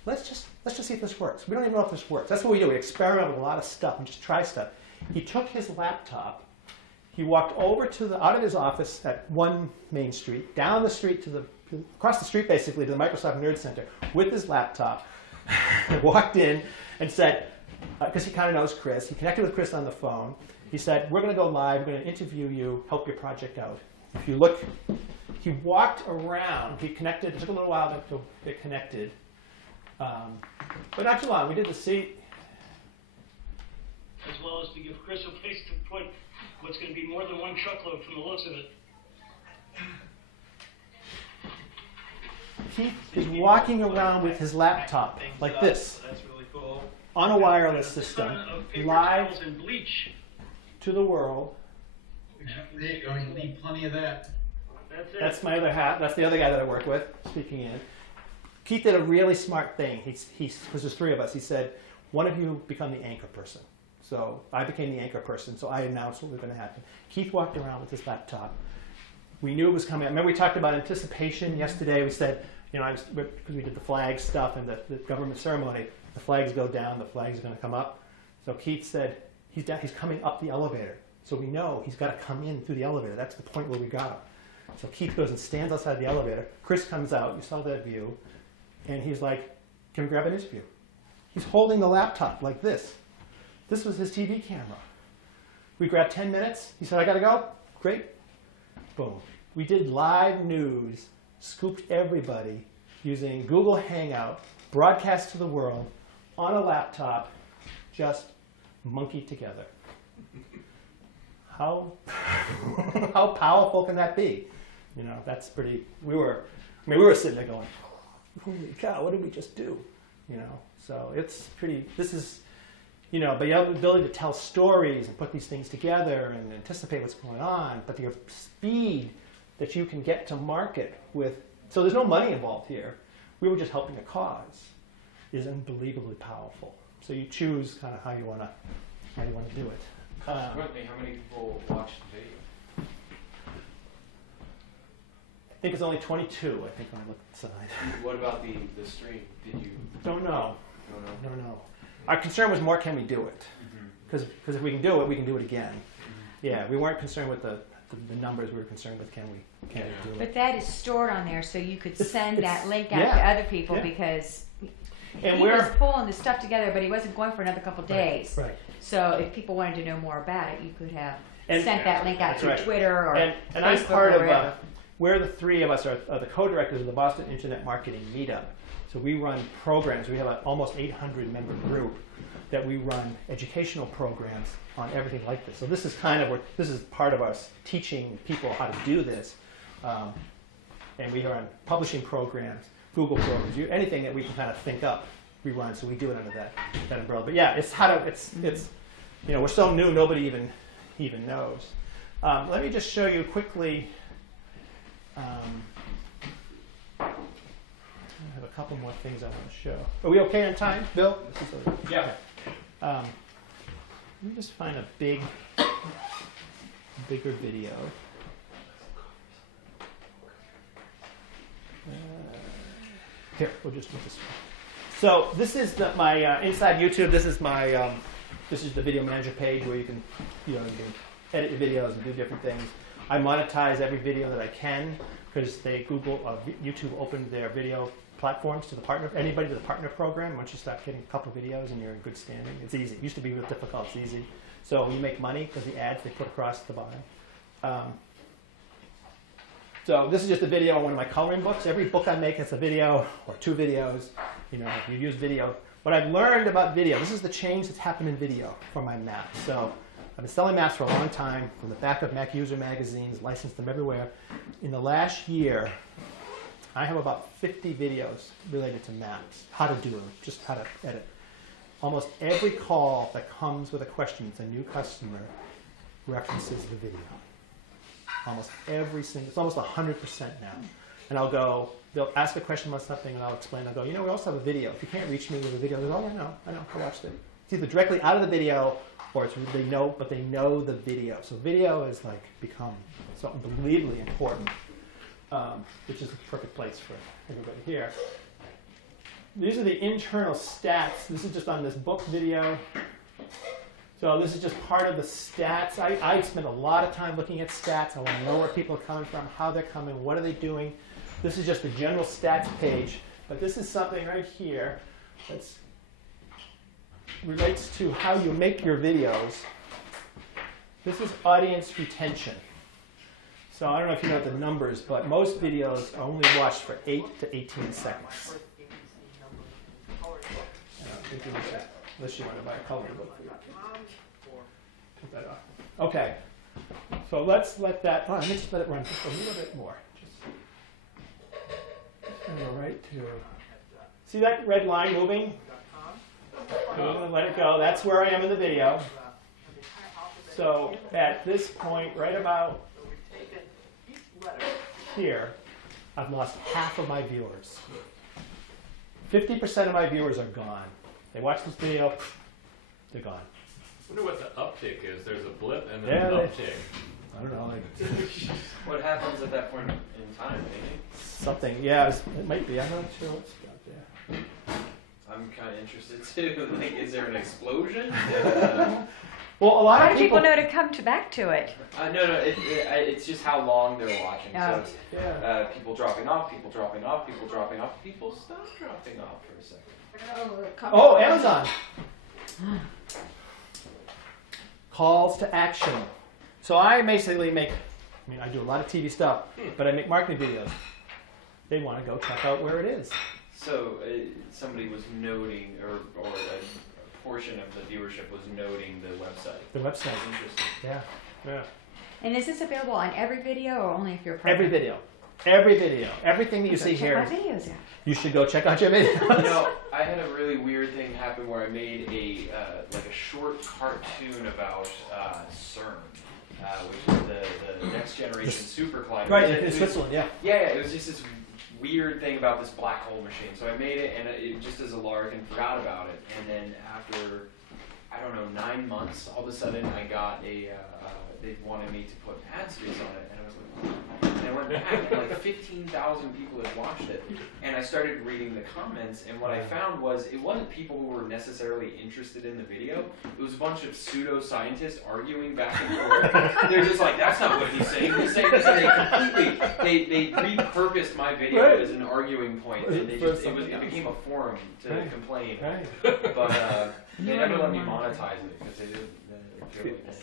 let's just see if this works. We don't even know if this works. That's what we do. We experiment with a lot of stuff and just try stuff. He took his laptop. He walked over out of his office at 1 Main Street, down the street across the street basically to the Microsoft Nerd Center with his laptop. Walked in and said, because he kind of knows Chris, he connected with Chris on the phone. He said, we're going to go live. We're going to interview you, help your project out. If you look, he walked around. He connected. It took a little while to get connected. But not too long. We did the seat. As well as to give Chris a place to put what's going to be more than 1 truckload from the looks of it. Keith is walking around with his laptop like this. That's really cool. On a wireless system, live and bleach. to the world. There you go. You need plenty of that. That's it. That's my other hat. That's the other guy that I work with, speaking in. Keith did a really smart thing. Because there's 3 of us. He said, one of you become the anchor person. So I became the anchor person, so I announced what was going to happen. Keith walked around with his laptop. We knew it was coming. I remember we talked about anticipation yesterday. We said, because we did the flag stuff and the government ceremony, the flags go down, the flags are going to come up. So Keith said, he's coming up the elevator. So we know he's got to come in through the elevator. That's the point where we got him. So Keith goes and stands outside the elevator. Chris comes out. You saw that view. And he's like, can we grab an interview? He's holding the laptop like this. This was his TV camera. We grabbed 10 minutes. He said, I got to go. Great. Boom. We did live news, scooped everybody using Google Hangout, broadcast to the world on a laptop, just monkeyed together. How powerful can that be? That's pretty. We were sitting there going, holy cow, what did we just do? So it's pretty. This is, but you have the ability to tell stories and put these things together and anticipate what's going on. But the speed that you can get to market with, so there's no money involved here. We were just helping a cause, is unbelievably powerful. So you choose kind of how you want to do it. Consequently, how many people watched the video? I think it's only 22. I think when I look at the side. What about the stream? Did you? Don't know. Don't know. Don't know. Our concern was more, can we do it? Because if we can do it, we can do it again. Yeah, we weren't concerned with the numbers. We were concerned with can we do it. But that is stored on there, so you could send that link out yeah, to other people yeah. because And he was pulling the stuff together, but he wasn't going for another couple days. Right. So if people wanted to know more about it, you could have And- sent that link out That's through right. Twitter or And Facebook I'm part or of, wherever. we're the 3 of us are the co-directors of the Boston Internet Marketing Meetup. So we run programs. We have an almost 800 member group that we run educational programs on everything like this. So this is this is part of us teaching people how to do this. And we run publishing programs, Google programs, anything that we can kind of think up, we run. So we do it under that umbrella. But yeah, it's we're so new, nobody even knows. Let me just show you quickly. I have a couple more things I want to show. Are we okay on time, Bill? Yeah. Let me just find a bigger video. Here, we'll just do this one. So this is my inside YouTube. This is my this is the video manager page where you can you can edit your videos and do different things. I monetize every video that I can because YouTube opened their video platforms to the partner, anybody to the partner program. Once you start getting a couple videos and you're in good standing, it's easy. It used to be real difficult, it's easy. So you make money because the ads they put across the bottom. So this is just a video on one of my coloring books. Every book I make has a video or 2 videos. You know, you use video. What I've learned about video, this is the change that's happened in video for my maps. So I've been selling maps for a long time, from the back of Mac user magazines, licensed them everywhere. In the last year, I have about 50 videos related to maps, how to do them, just how to edit. Almost every call that comes with a question to a new customer references the video. Almost every single, it's almost 100% now. And I'll go, they'll ask a question about something and I'll explain. I'll go, you know, we also have a video. If you can't reach me with a video, they'll go, oh, yeah, I know, I watched it. It's either directly out of the video or it's they know the video. So video has like become so unbelievably important, which is the perfect place for everybody here. These are the internal stats. This is just on this book video. So this is just part of the stats. I spend a lot of time looking at stats. I want to know where people are coming from, how they're coming, what are they doing. This is just a general stats page, but this is something right here that relates to how you make your videos. This is audience retention. So I don't know if you know the numbers, but most videos are only watched for 8 to 18 seconds. Unless you want to buy a coloring book. Put that off. Okay. So let's let that run. Let me just let it run just a little bit more. Just going to go right to. See that red line moving? I'm going to let it go. That's where I am in the video. So at this point, right about here, I've lost half of my viewers. 50% of my viewers are gone. They watch this video, they're gone. I wonder what the uptick is. There's a blip and then an uptick. I don't know. Like, what happens at that point in time, maybe? Something, yeah, it might be. I'm not sure what's got there. I'm kind of interested too. Like, is there an explosion? Well, a lot How of do people know to come back to it? No, it's just how long they're watching. Oh. So it's, people dropping off, people dropping off, people dropping off, people stop dropping off for a second. Oh, Amazon. Calls to action. So I basically make, I do a lot of TV stuff, but I make marketing videos. They want to go check out where it is. So somebody was noting, or a portion of the viewership was noting the website. The website. Interesting. Yeah, yeah. And is this available on every video or only if you're a partner? Every video. Every video. Everything that you see here. Check my videos out. You should go check out your videos. You know, I had a really weird thing happen where I made a short cartoon about CERN, which is the next generation super climber. Right, in Switzerland, yeah. Yeah, it was just this weird thing about this black hole machine. So I made it, and it just as a lark, and forgot about it. And then after, I don't know, 9 months, all of a sudden I got they wanted me to put ad space on it, and I was like, and I went back, and like 15,000 people had watched it, and I started reading the comments, and what I found was it wasn't people who were necessarily interested in the video. It was a bunch of pseudo-scientists arguing back and forth. They're just like, that's not what he's saying. He's saying this, and they repurposed my video as an arguing point, and they just, it became a forum to complain. Right. But they never let me monetize it because they didn't.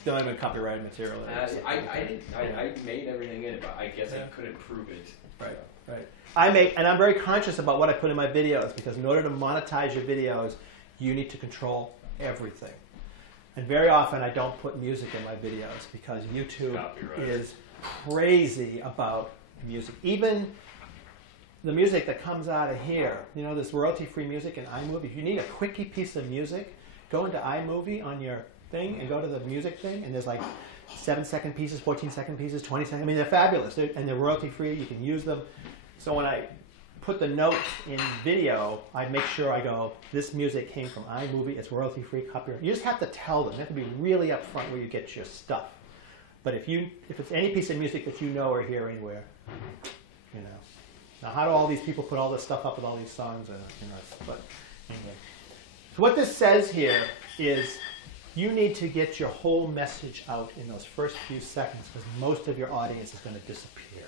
Still haven't copyrighted material. I made everything in it, but I guess I couldn't prove it. Right, right. And I'm very conscious about what I put in my videos because in order to monetize your videos, you need to control everything. And very often I don't put music in my videos because YouTube is crazy about music. Even the music that comes out of here, you know, this royalty-free music in iMovie. If you need a quickie piece of music, go into iMovie on your thing and go to the music thing, and there's like 7-second pieces, 14-second pieces, 20-second. I mean, they're fabulous, and they're royalty-free. You can use them. So when I put the notes in video, I make sure I go, this music came from iMovie, it's royalty-free, copyright. You just have to tell them. You have to be really upfront where you get your stuff. But if it's any piece of music that you know or hear anywhere, you know. Now, how do all these people put all this stuff up with all these songs? But anyway. So what this says here is you need to get your whole message out in those first few seconds because most of your audience is going to disappear.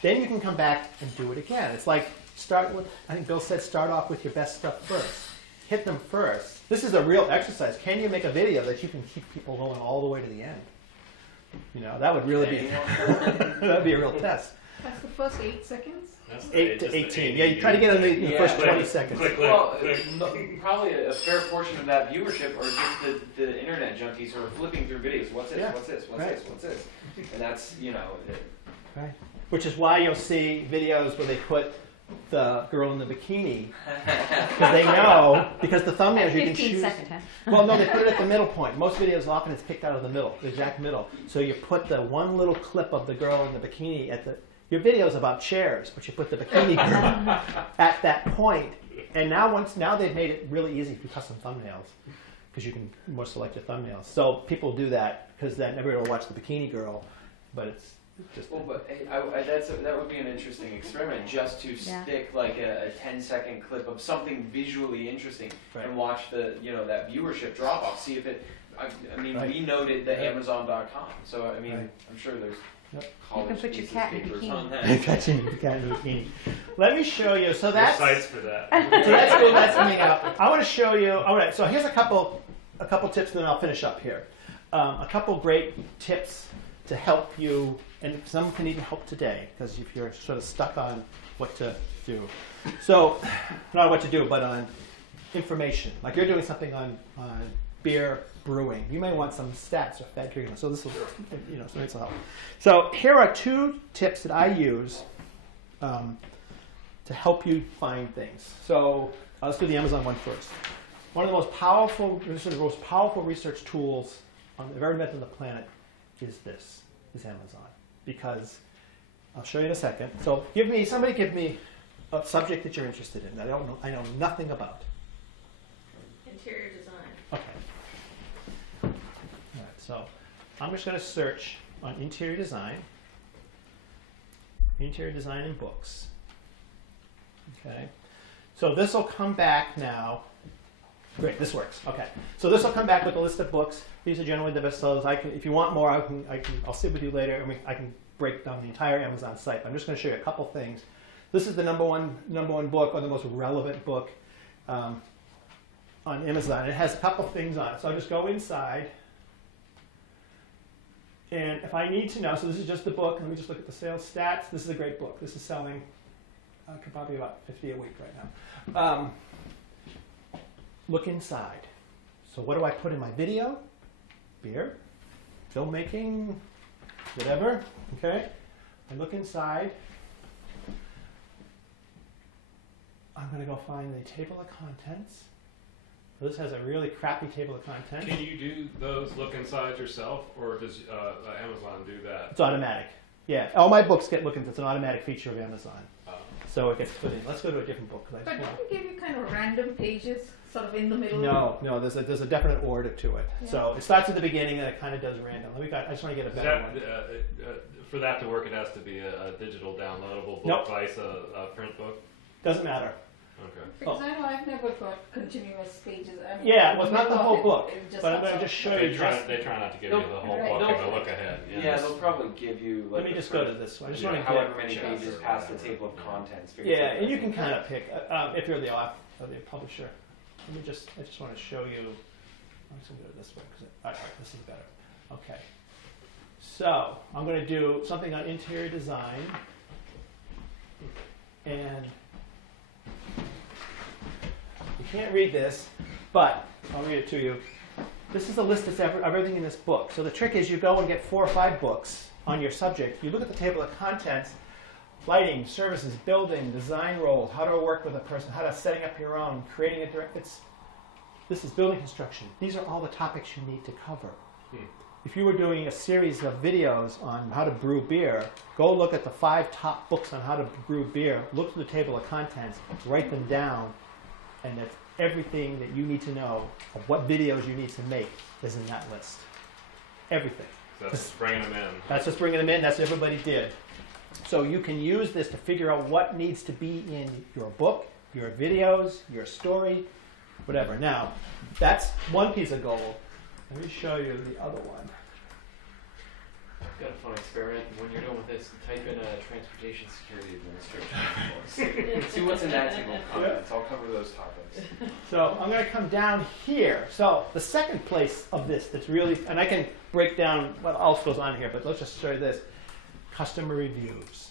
Then you can come back and do it again. It's like start with, I think Bill said start off with your best stuff first. Hit them first. This is a real exercise. Can you make a video that you can keep people going all the way to the end? You know, that would really be, that'd be a real test. That's the first 8 seconds? That's 8 to 18. Yeah, you try to get in the first 20 seconds. Well, probably a fair portion of that viewership are just the internet junkies who are flipping through videos. What's this? Yeah. What's this? What's Right. this? What's this? And that's, you know, Right. Which is why you'll see videos where they put the girl in the bikini. Because they know, because the thumbnails you can 15 choose. seconds, huh? Well, no, they put it at the middle point. Most videos often it's picked out of the middle, the exact middle. So you put the one little clip of the girl in the bikini at the. Your video is about chairs, but you put the bikini girl at that point. And now they've made it really easy for custom thumbnails, because you can more select your thumbnails. So people do that because then everybody will watch the bikini girl, but it's just. well, but that would be an interesting experiment, just to Yeah. stick like a 10-second clip of something visually interesting Right. and watch the, you know, that viewership drop off. See if it. I mean, Right. we noted the Yeah. Amazon.com, so I mean, Right. I'm sure there's Yep. college You can put your thesis cat in a papers bikini. on that. Catching the cat in the bikini. Let me show you. So There's that's sites for that. so that's cool. That's coming up. I want to show you. All right. So here's a couple tips, and then I'll finish up here. A couple great tips to help you, and some can even help today, because if you're sort of stuck on what to do. So not what to do, but on information. Like you're doing something on beer brewing. You may want some stats or fat treatment. So this will, you know, so this will help. So here are 2 tips that I use to help you find things. So let's do the Amazon one first. One of the most powerful research tools I've ever met on the planet is Amazon, because I'll show you in a second. So somebody give me a subject that you're interested in that I know nothing about. Interior design. Okay. All right, so I'm just going to search on interior design and books. Okay. So this will come back now. Great, this works. Okay. So this will come back with a list of books. These are generally the bestsellers. If you want more, I'll sit with you later and I can break down the entire Amazon site. But I'm just going to show you a couple things. This is the number one book, or the most relevant book on Amazon. It has a couple things on it. So I'll just go inside. And if I need to know, so this is just the book. Let me just look at the sales stats. This is a great book. This is selling probably about 50 a week right now. Look inside. So what do I put in my video? Beer, filmmaking, whatever. Okay. I look inside. I'm going to go find the table of contents. So this has a really crappy table of contents. Can you do those look inside yourself, or does Amazon do that? It's automatic. Yeah, all my books get look inside. It's an automatic feature of Amazon. So it gets put in. Let's go to a different book. But don't it give you kind of random pages, sort of in the middle? No, there's a definite order to it. Yeah. So it starts at the beginning and it kind of does random. I just want to get a better one. For that to work, it has to be a digital downloadable book, Nope. vice a print book? Doesn't matter. Okay. Because I know I've never got continuous pages. I mean, Yeah, well, it's not the whole book, it but I'm has going to some- just show They you. try not to give you the whole Right. book and the look ahead. Yeah, they'll probably give you like Let me just go to this one. I just want to however get. many chapter pages or past the whatever. table of contents. Yeah, and you can kind of pick if you're the author or the publisher. I just want to show you. I'm just going to go this way because all right, this is better. Okay. So I'm going to do something on interior design, and you can't read this, but I'll read it to you. This is a list of everything in this book. So the trick is you go and get 4 or 5 books on your subject. You look at the table of contents, lighting, services, building, design roles, how to work with a person, how to setting up your own, creating a direct. This is building construction. These are all the topics you need to cover. If you were doing a series of videos on how to brew beer, go look at the 5 top books on how to brew beer, look through the table of contents, write them down, and that's everything that you need to know of what videos you need to make is in that list. Everything. So that's bringing them in. That's just bringing them in. That's what everybody did. So you can use this to figure out what needs to be in your book, your videos, your story, whatever. Now, that's one piece of gold. Let me show you the other one. Got a fun experiment. When you're done with this, type in a Transportation Security Administration. See what's in that table of contents. I'll cover those topics. So I'm going to come down here. So the second place of this that's really, and I can break down what else goes on here, but let's just show you this. Customer reviews.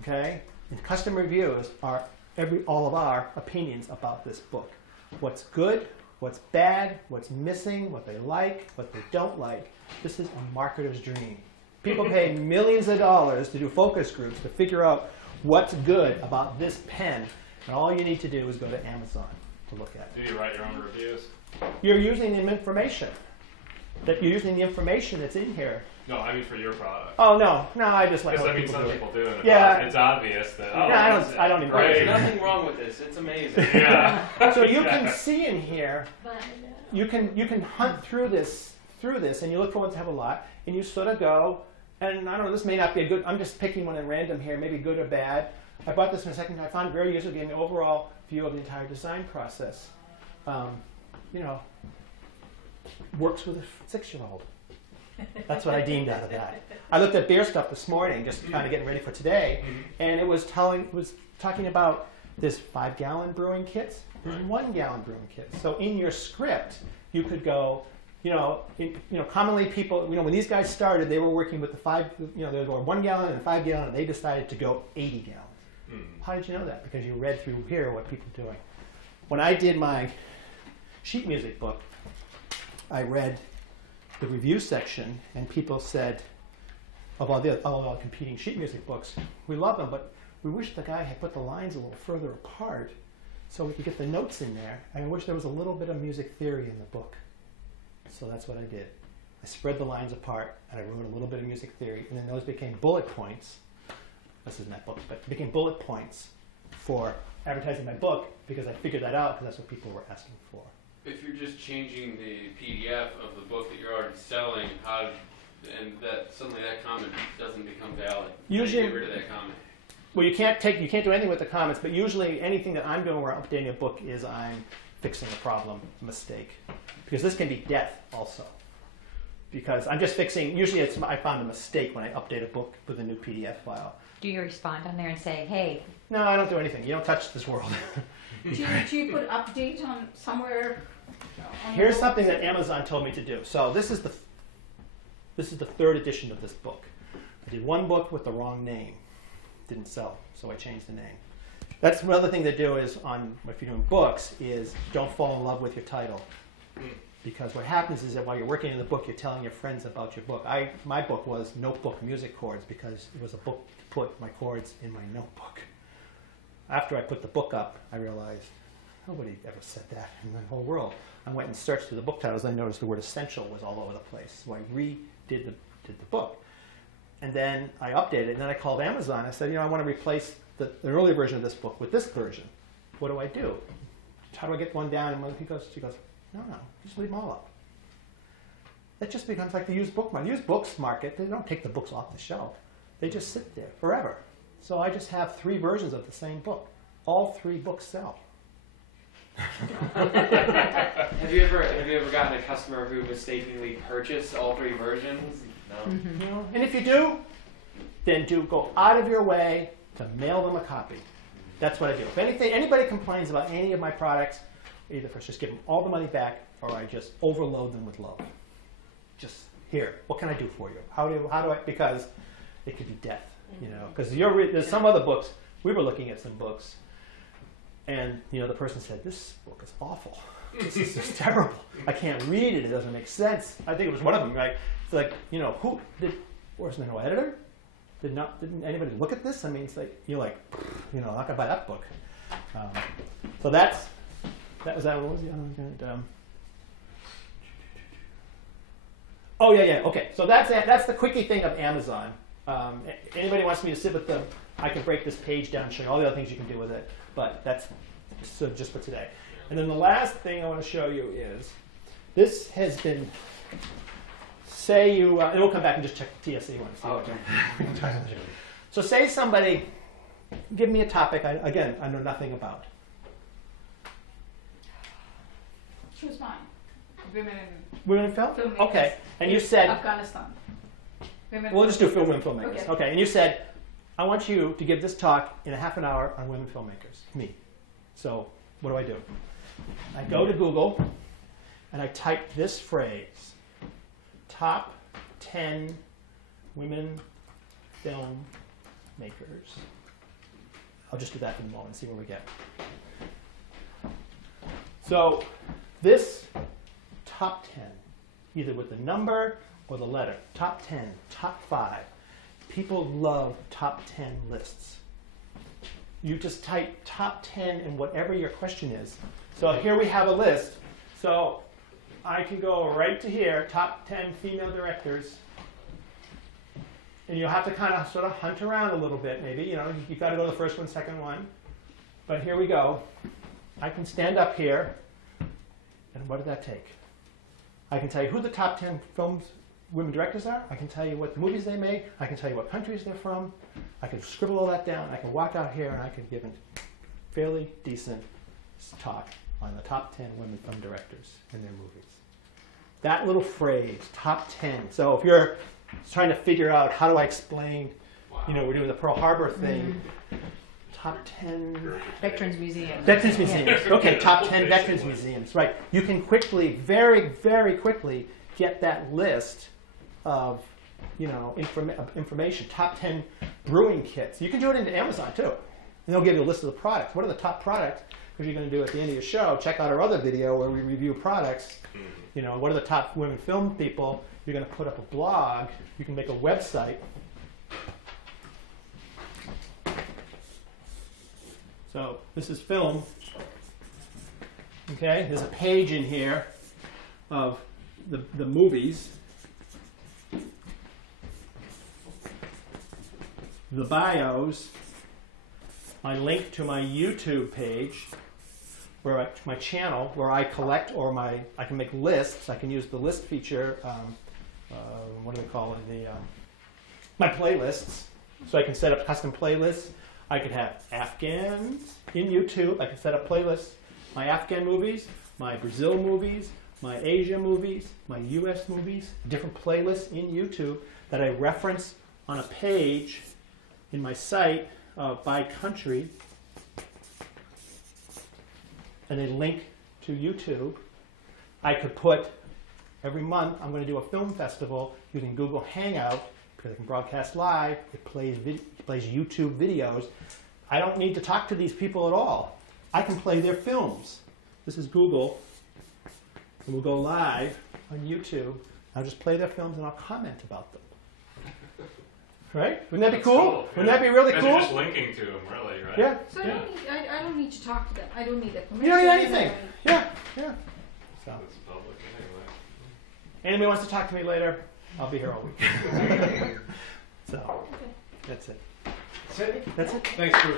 Okay? And customer reviews are all of our opinions about this book. What's good, what's bad, what's missing, what they like, what they don't like. This is a marketer's dream. People pay millions of dollars to do focus groups to figure out what's good about this pen. And all you need to do is go to Amazon to look at it. Do you write your own reviews? You're using the information. You're using the information that's in here. No, I mean for your product. Oh, no, I just let Because other I mean, people some do it. people do it. Yeah. It's obvious that. Oh, Yeah, I don't even. Great. There's nothing wrong with this. It's amazing. Yeah. So you can see in here. But, You can hunt through this, and you look for ones that have a lot, and you sort of go. And I don't know, this may not be a good, I'm just picking one at random here, maybe good or bad. I bought this in a second, I found it very useful, gave me an overall view of the entire design process. You know, works with a 6-year-old. That's what I deemed out of that. I looked at beer stuff this morning, just kind of getting ready for today, and it was talking about there's 5-gallon brewing kits, there's 1-gallon brewing kits. So in your script, you could go, commonly people, when these guys started, they were working with there were 1 gallon and 5 gallon, and they decided to go 80 gallons. How did you know that? Because you read through here what people are doing. When I did my sheet music book, I read the review section, and people said, of all the competing sheet music books, we love them, but we wish the guy had put the lines a little further apart so we could get the notes in there, and I wish there was a little bit of music theory in the book. So that's what I did. I spread the lines apart, and I wrote a little bit of music theory, and then those became bullet points. This isn't that book, but it became bullet points for advertising my book, because I figured that out, because that's what people were asking for. If you're just changing the PDF of the book that you're already selling, and that suddenly that comment doesn't become valid, Usually, get rid of that comment. Well, you can't do anything with the comments, but usually anything that I'm doing where I'm updating a book is I'm fixing a problem, a mistake. Because this can be death also. Because I'm just fixing, usually I found a mistake when I update a book with a new PDF file. Do you respond on there and say, hey? No, I don't do anything. You don't touch this world. Do you put update on somewhere? Here's something that Amazon told me to do. So this is the 3rd edition of this book. I did one book with the wrong name. Didn't sell, so I changed the name. That's another thing to do is if you're doing books is don't fall in love with your title. Because what happens is that while you're working in the book, you're telling your friends about your book. My book was Notebook Music Chords because it was a book to put my chords in my notebook. After I put the book up, I realized nobody ever said that in the whole world. I went and searched through the book titles, and I noticed the word essential was all over the place. So I redid the book. And then I updated it, and then I called Amazon. I said, I want to replace the earlier version of this book with this version. What do I do? How do I get one down? And she goes, no, just leave them all up. It just becomes like the used book market. The used books market, they don't take the books off the shelf. They just sit there forever. So I just have 3 versions of the same book. All 3 books sell. Have you ever gotten a customer who mistakenly purchased all 3 versions? No. Mm-hmm. And if you do, then go out of your way to mail them a copy. That's what I do. If anybody complains about any of my products, either first just give them all the money back, or I just overload them with love. Just here, what can I do for you? How do I? Because it could be death, Because there's some other books. We were looking at some books, and the person said, "This book is awful. This is just terrible. I can't read it. It doesn't make sense." I think it was one of them. Right? It's like, where's there no editor? Didn't anybody look at this? I mean, it's like I'm not gonna buy that book. So that was that. What was the other one? Oh yeah. Okay. So that's the quickie thing of Amazon. Anybody wants me to sit with them, I can break this page down and show you all the other things you can do with it. But that's just for today. And then the last thing I want to show you is this has been. Say you, and we'll come back and just check the TSA one. So say somebody, give me a topic, I know nothing about. Choose mine. Women in film? filmmakers Okay. And you said... Afghanistan. We'll just do women filmmakers. Okay. And you said, I want you to give this talk in a half an hour on women filmmakers. Me. So what do? I go to Google and I type this phrase: top 10 women film makers. I'll just do that for the moment and see where we get. So this top 10, either with the number or the letter, top 10, top 5. People love top 10 lists. You just type top 10 in whatever your question is. So here we have a list. So I can go right to here, top 10 female directors. And you'll have to kind of sort of hunt around a little bit, maybe. You know, you've got to go to the first one, second one. But here we go. I can stand up here. And what did that take? I can tell you who the top 10 women directors are. I can tell you what movies they made. I can tell you what countries they're from. I can scribble all that down. I can walk out here and I can give a fairly decent talk on the top 10 women film directors and their movies. That little phrase, top 10. So if you're trying to figure out how do I explain, you know, we're doing the Pearl Harbor thing. Top 10 Veterans Museum. Veterans Museums. Okay, top 10 Veterans Museums. Right. You can quickly, very, very quickly get that list of, you know, information. Top 10 brewing kits. You can do it into Amazon too. And they'll give you a list of the products. What are the top products? Because you're going to do at the end of your show, check out our other video where we review products. You know, what are the top women film people? You're going to put up a blog. You can make a website. So this is film. Okay, there's a page in here of the movies. The bios. My link to my YouTube page, where my channel, where I collect I can make lists. I can use the list feature. What do we call it? My playlists. So I can set up custom playlists. I could have Afghans in YouTube. I could set up playlists. My Afghan movies, my Brazil movies, my Asia movies, my US movies, different playlists in YouTube that I reference on a page in my site by country. And a link to YouTube. I could put, every month I'm going to do a film festival using Google Hangout, because I can broadcast live. It plays YouTube videos. I don't need to talk to these people at all. I can play their films. This is Google. And we'll go live on YouTube. I'll just play their films and I'll comment about them. Right? Wouldn't that be cool? Wouldn't that be really cool? You're just linking to them, really, right? Yeah. So I don't need to talk to them. I don't need their permission. You don't need anything. Yeah. So. It's public anyway. Anybody wants to talk to me later, I'll be here all week. So, that's it. That's it? That's it. Thanks, Bruce.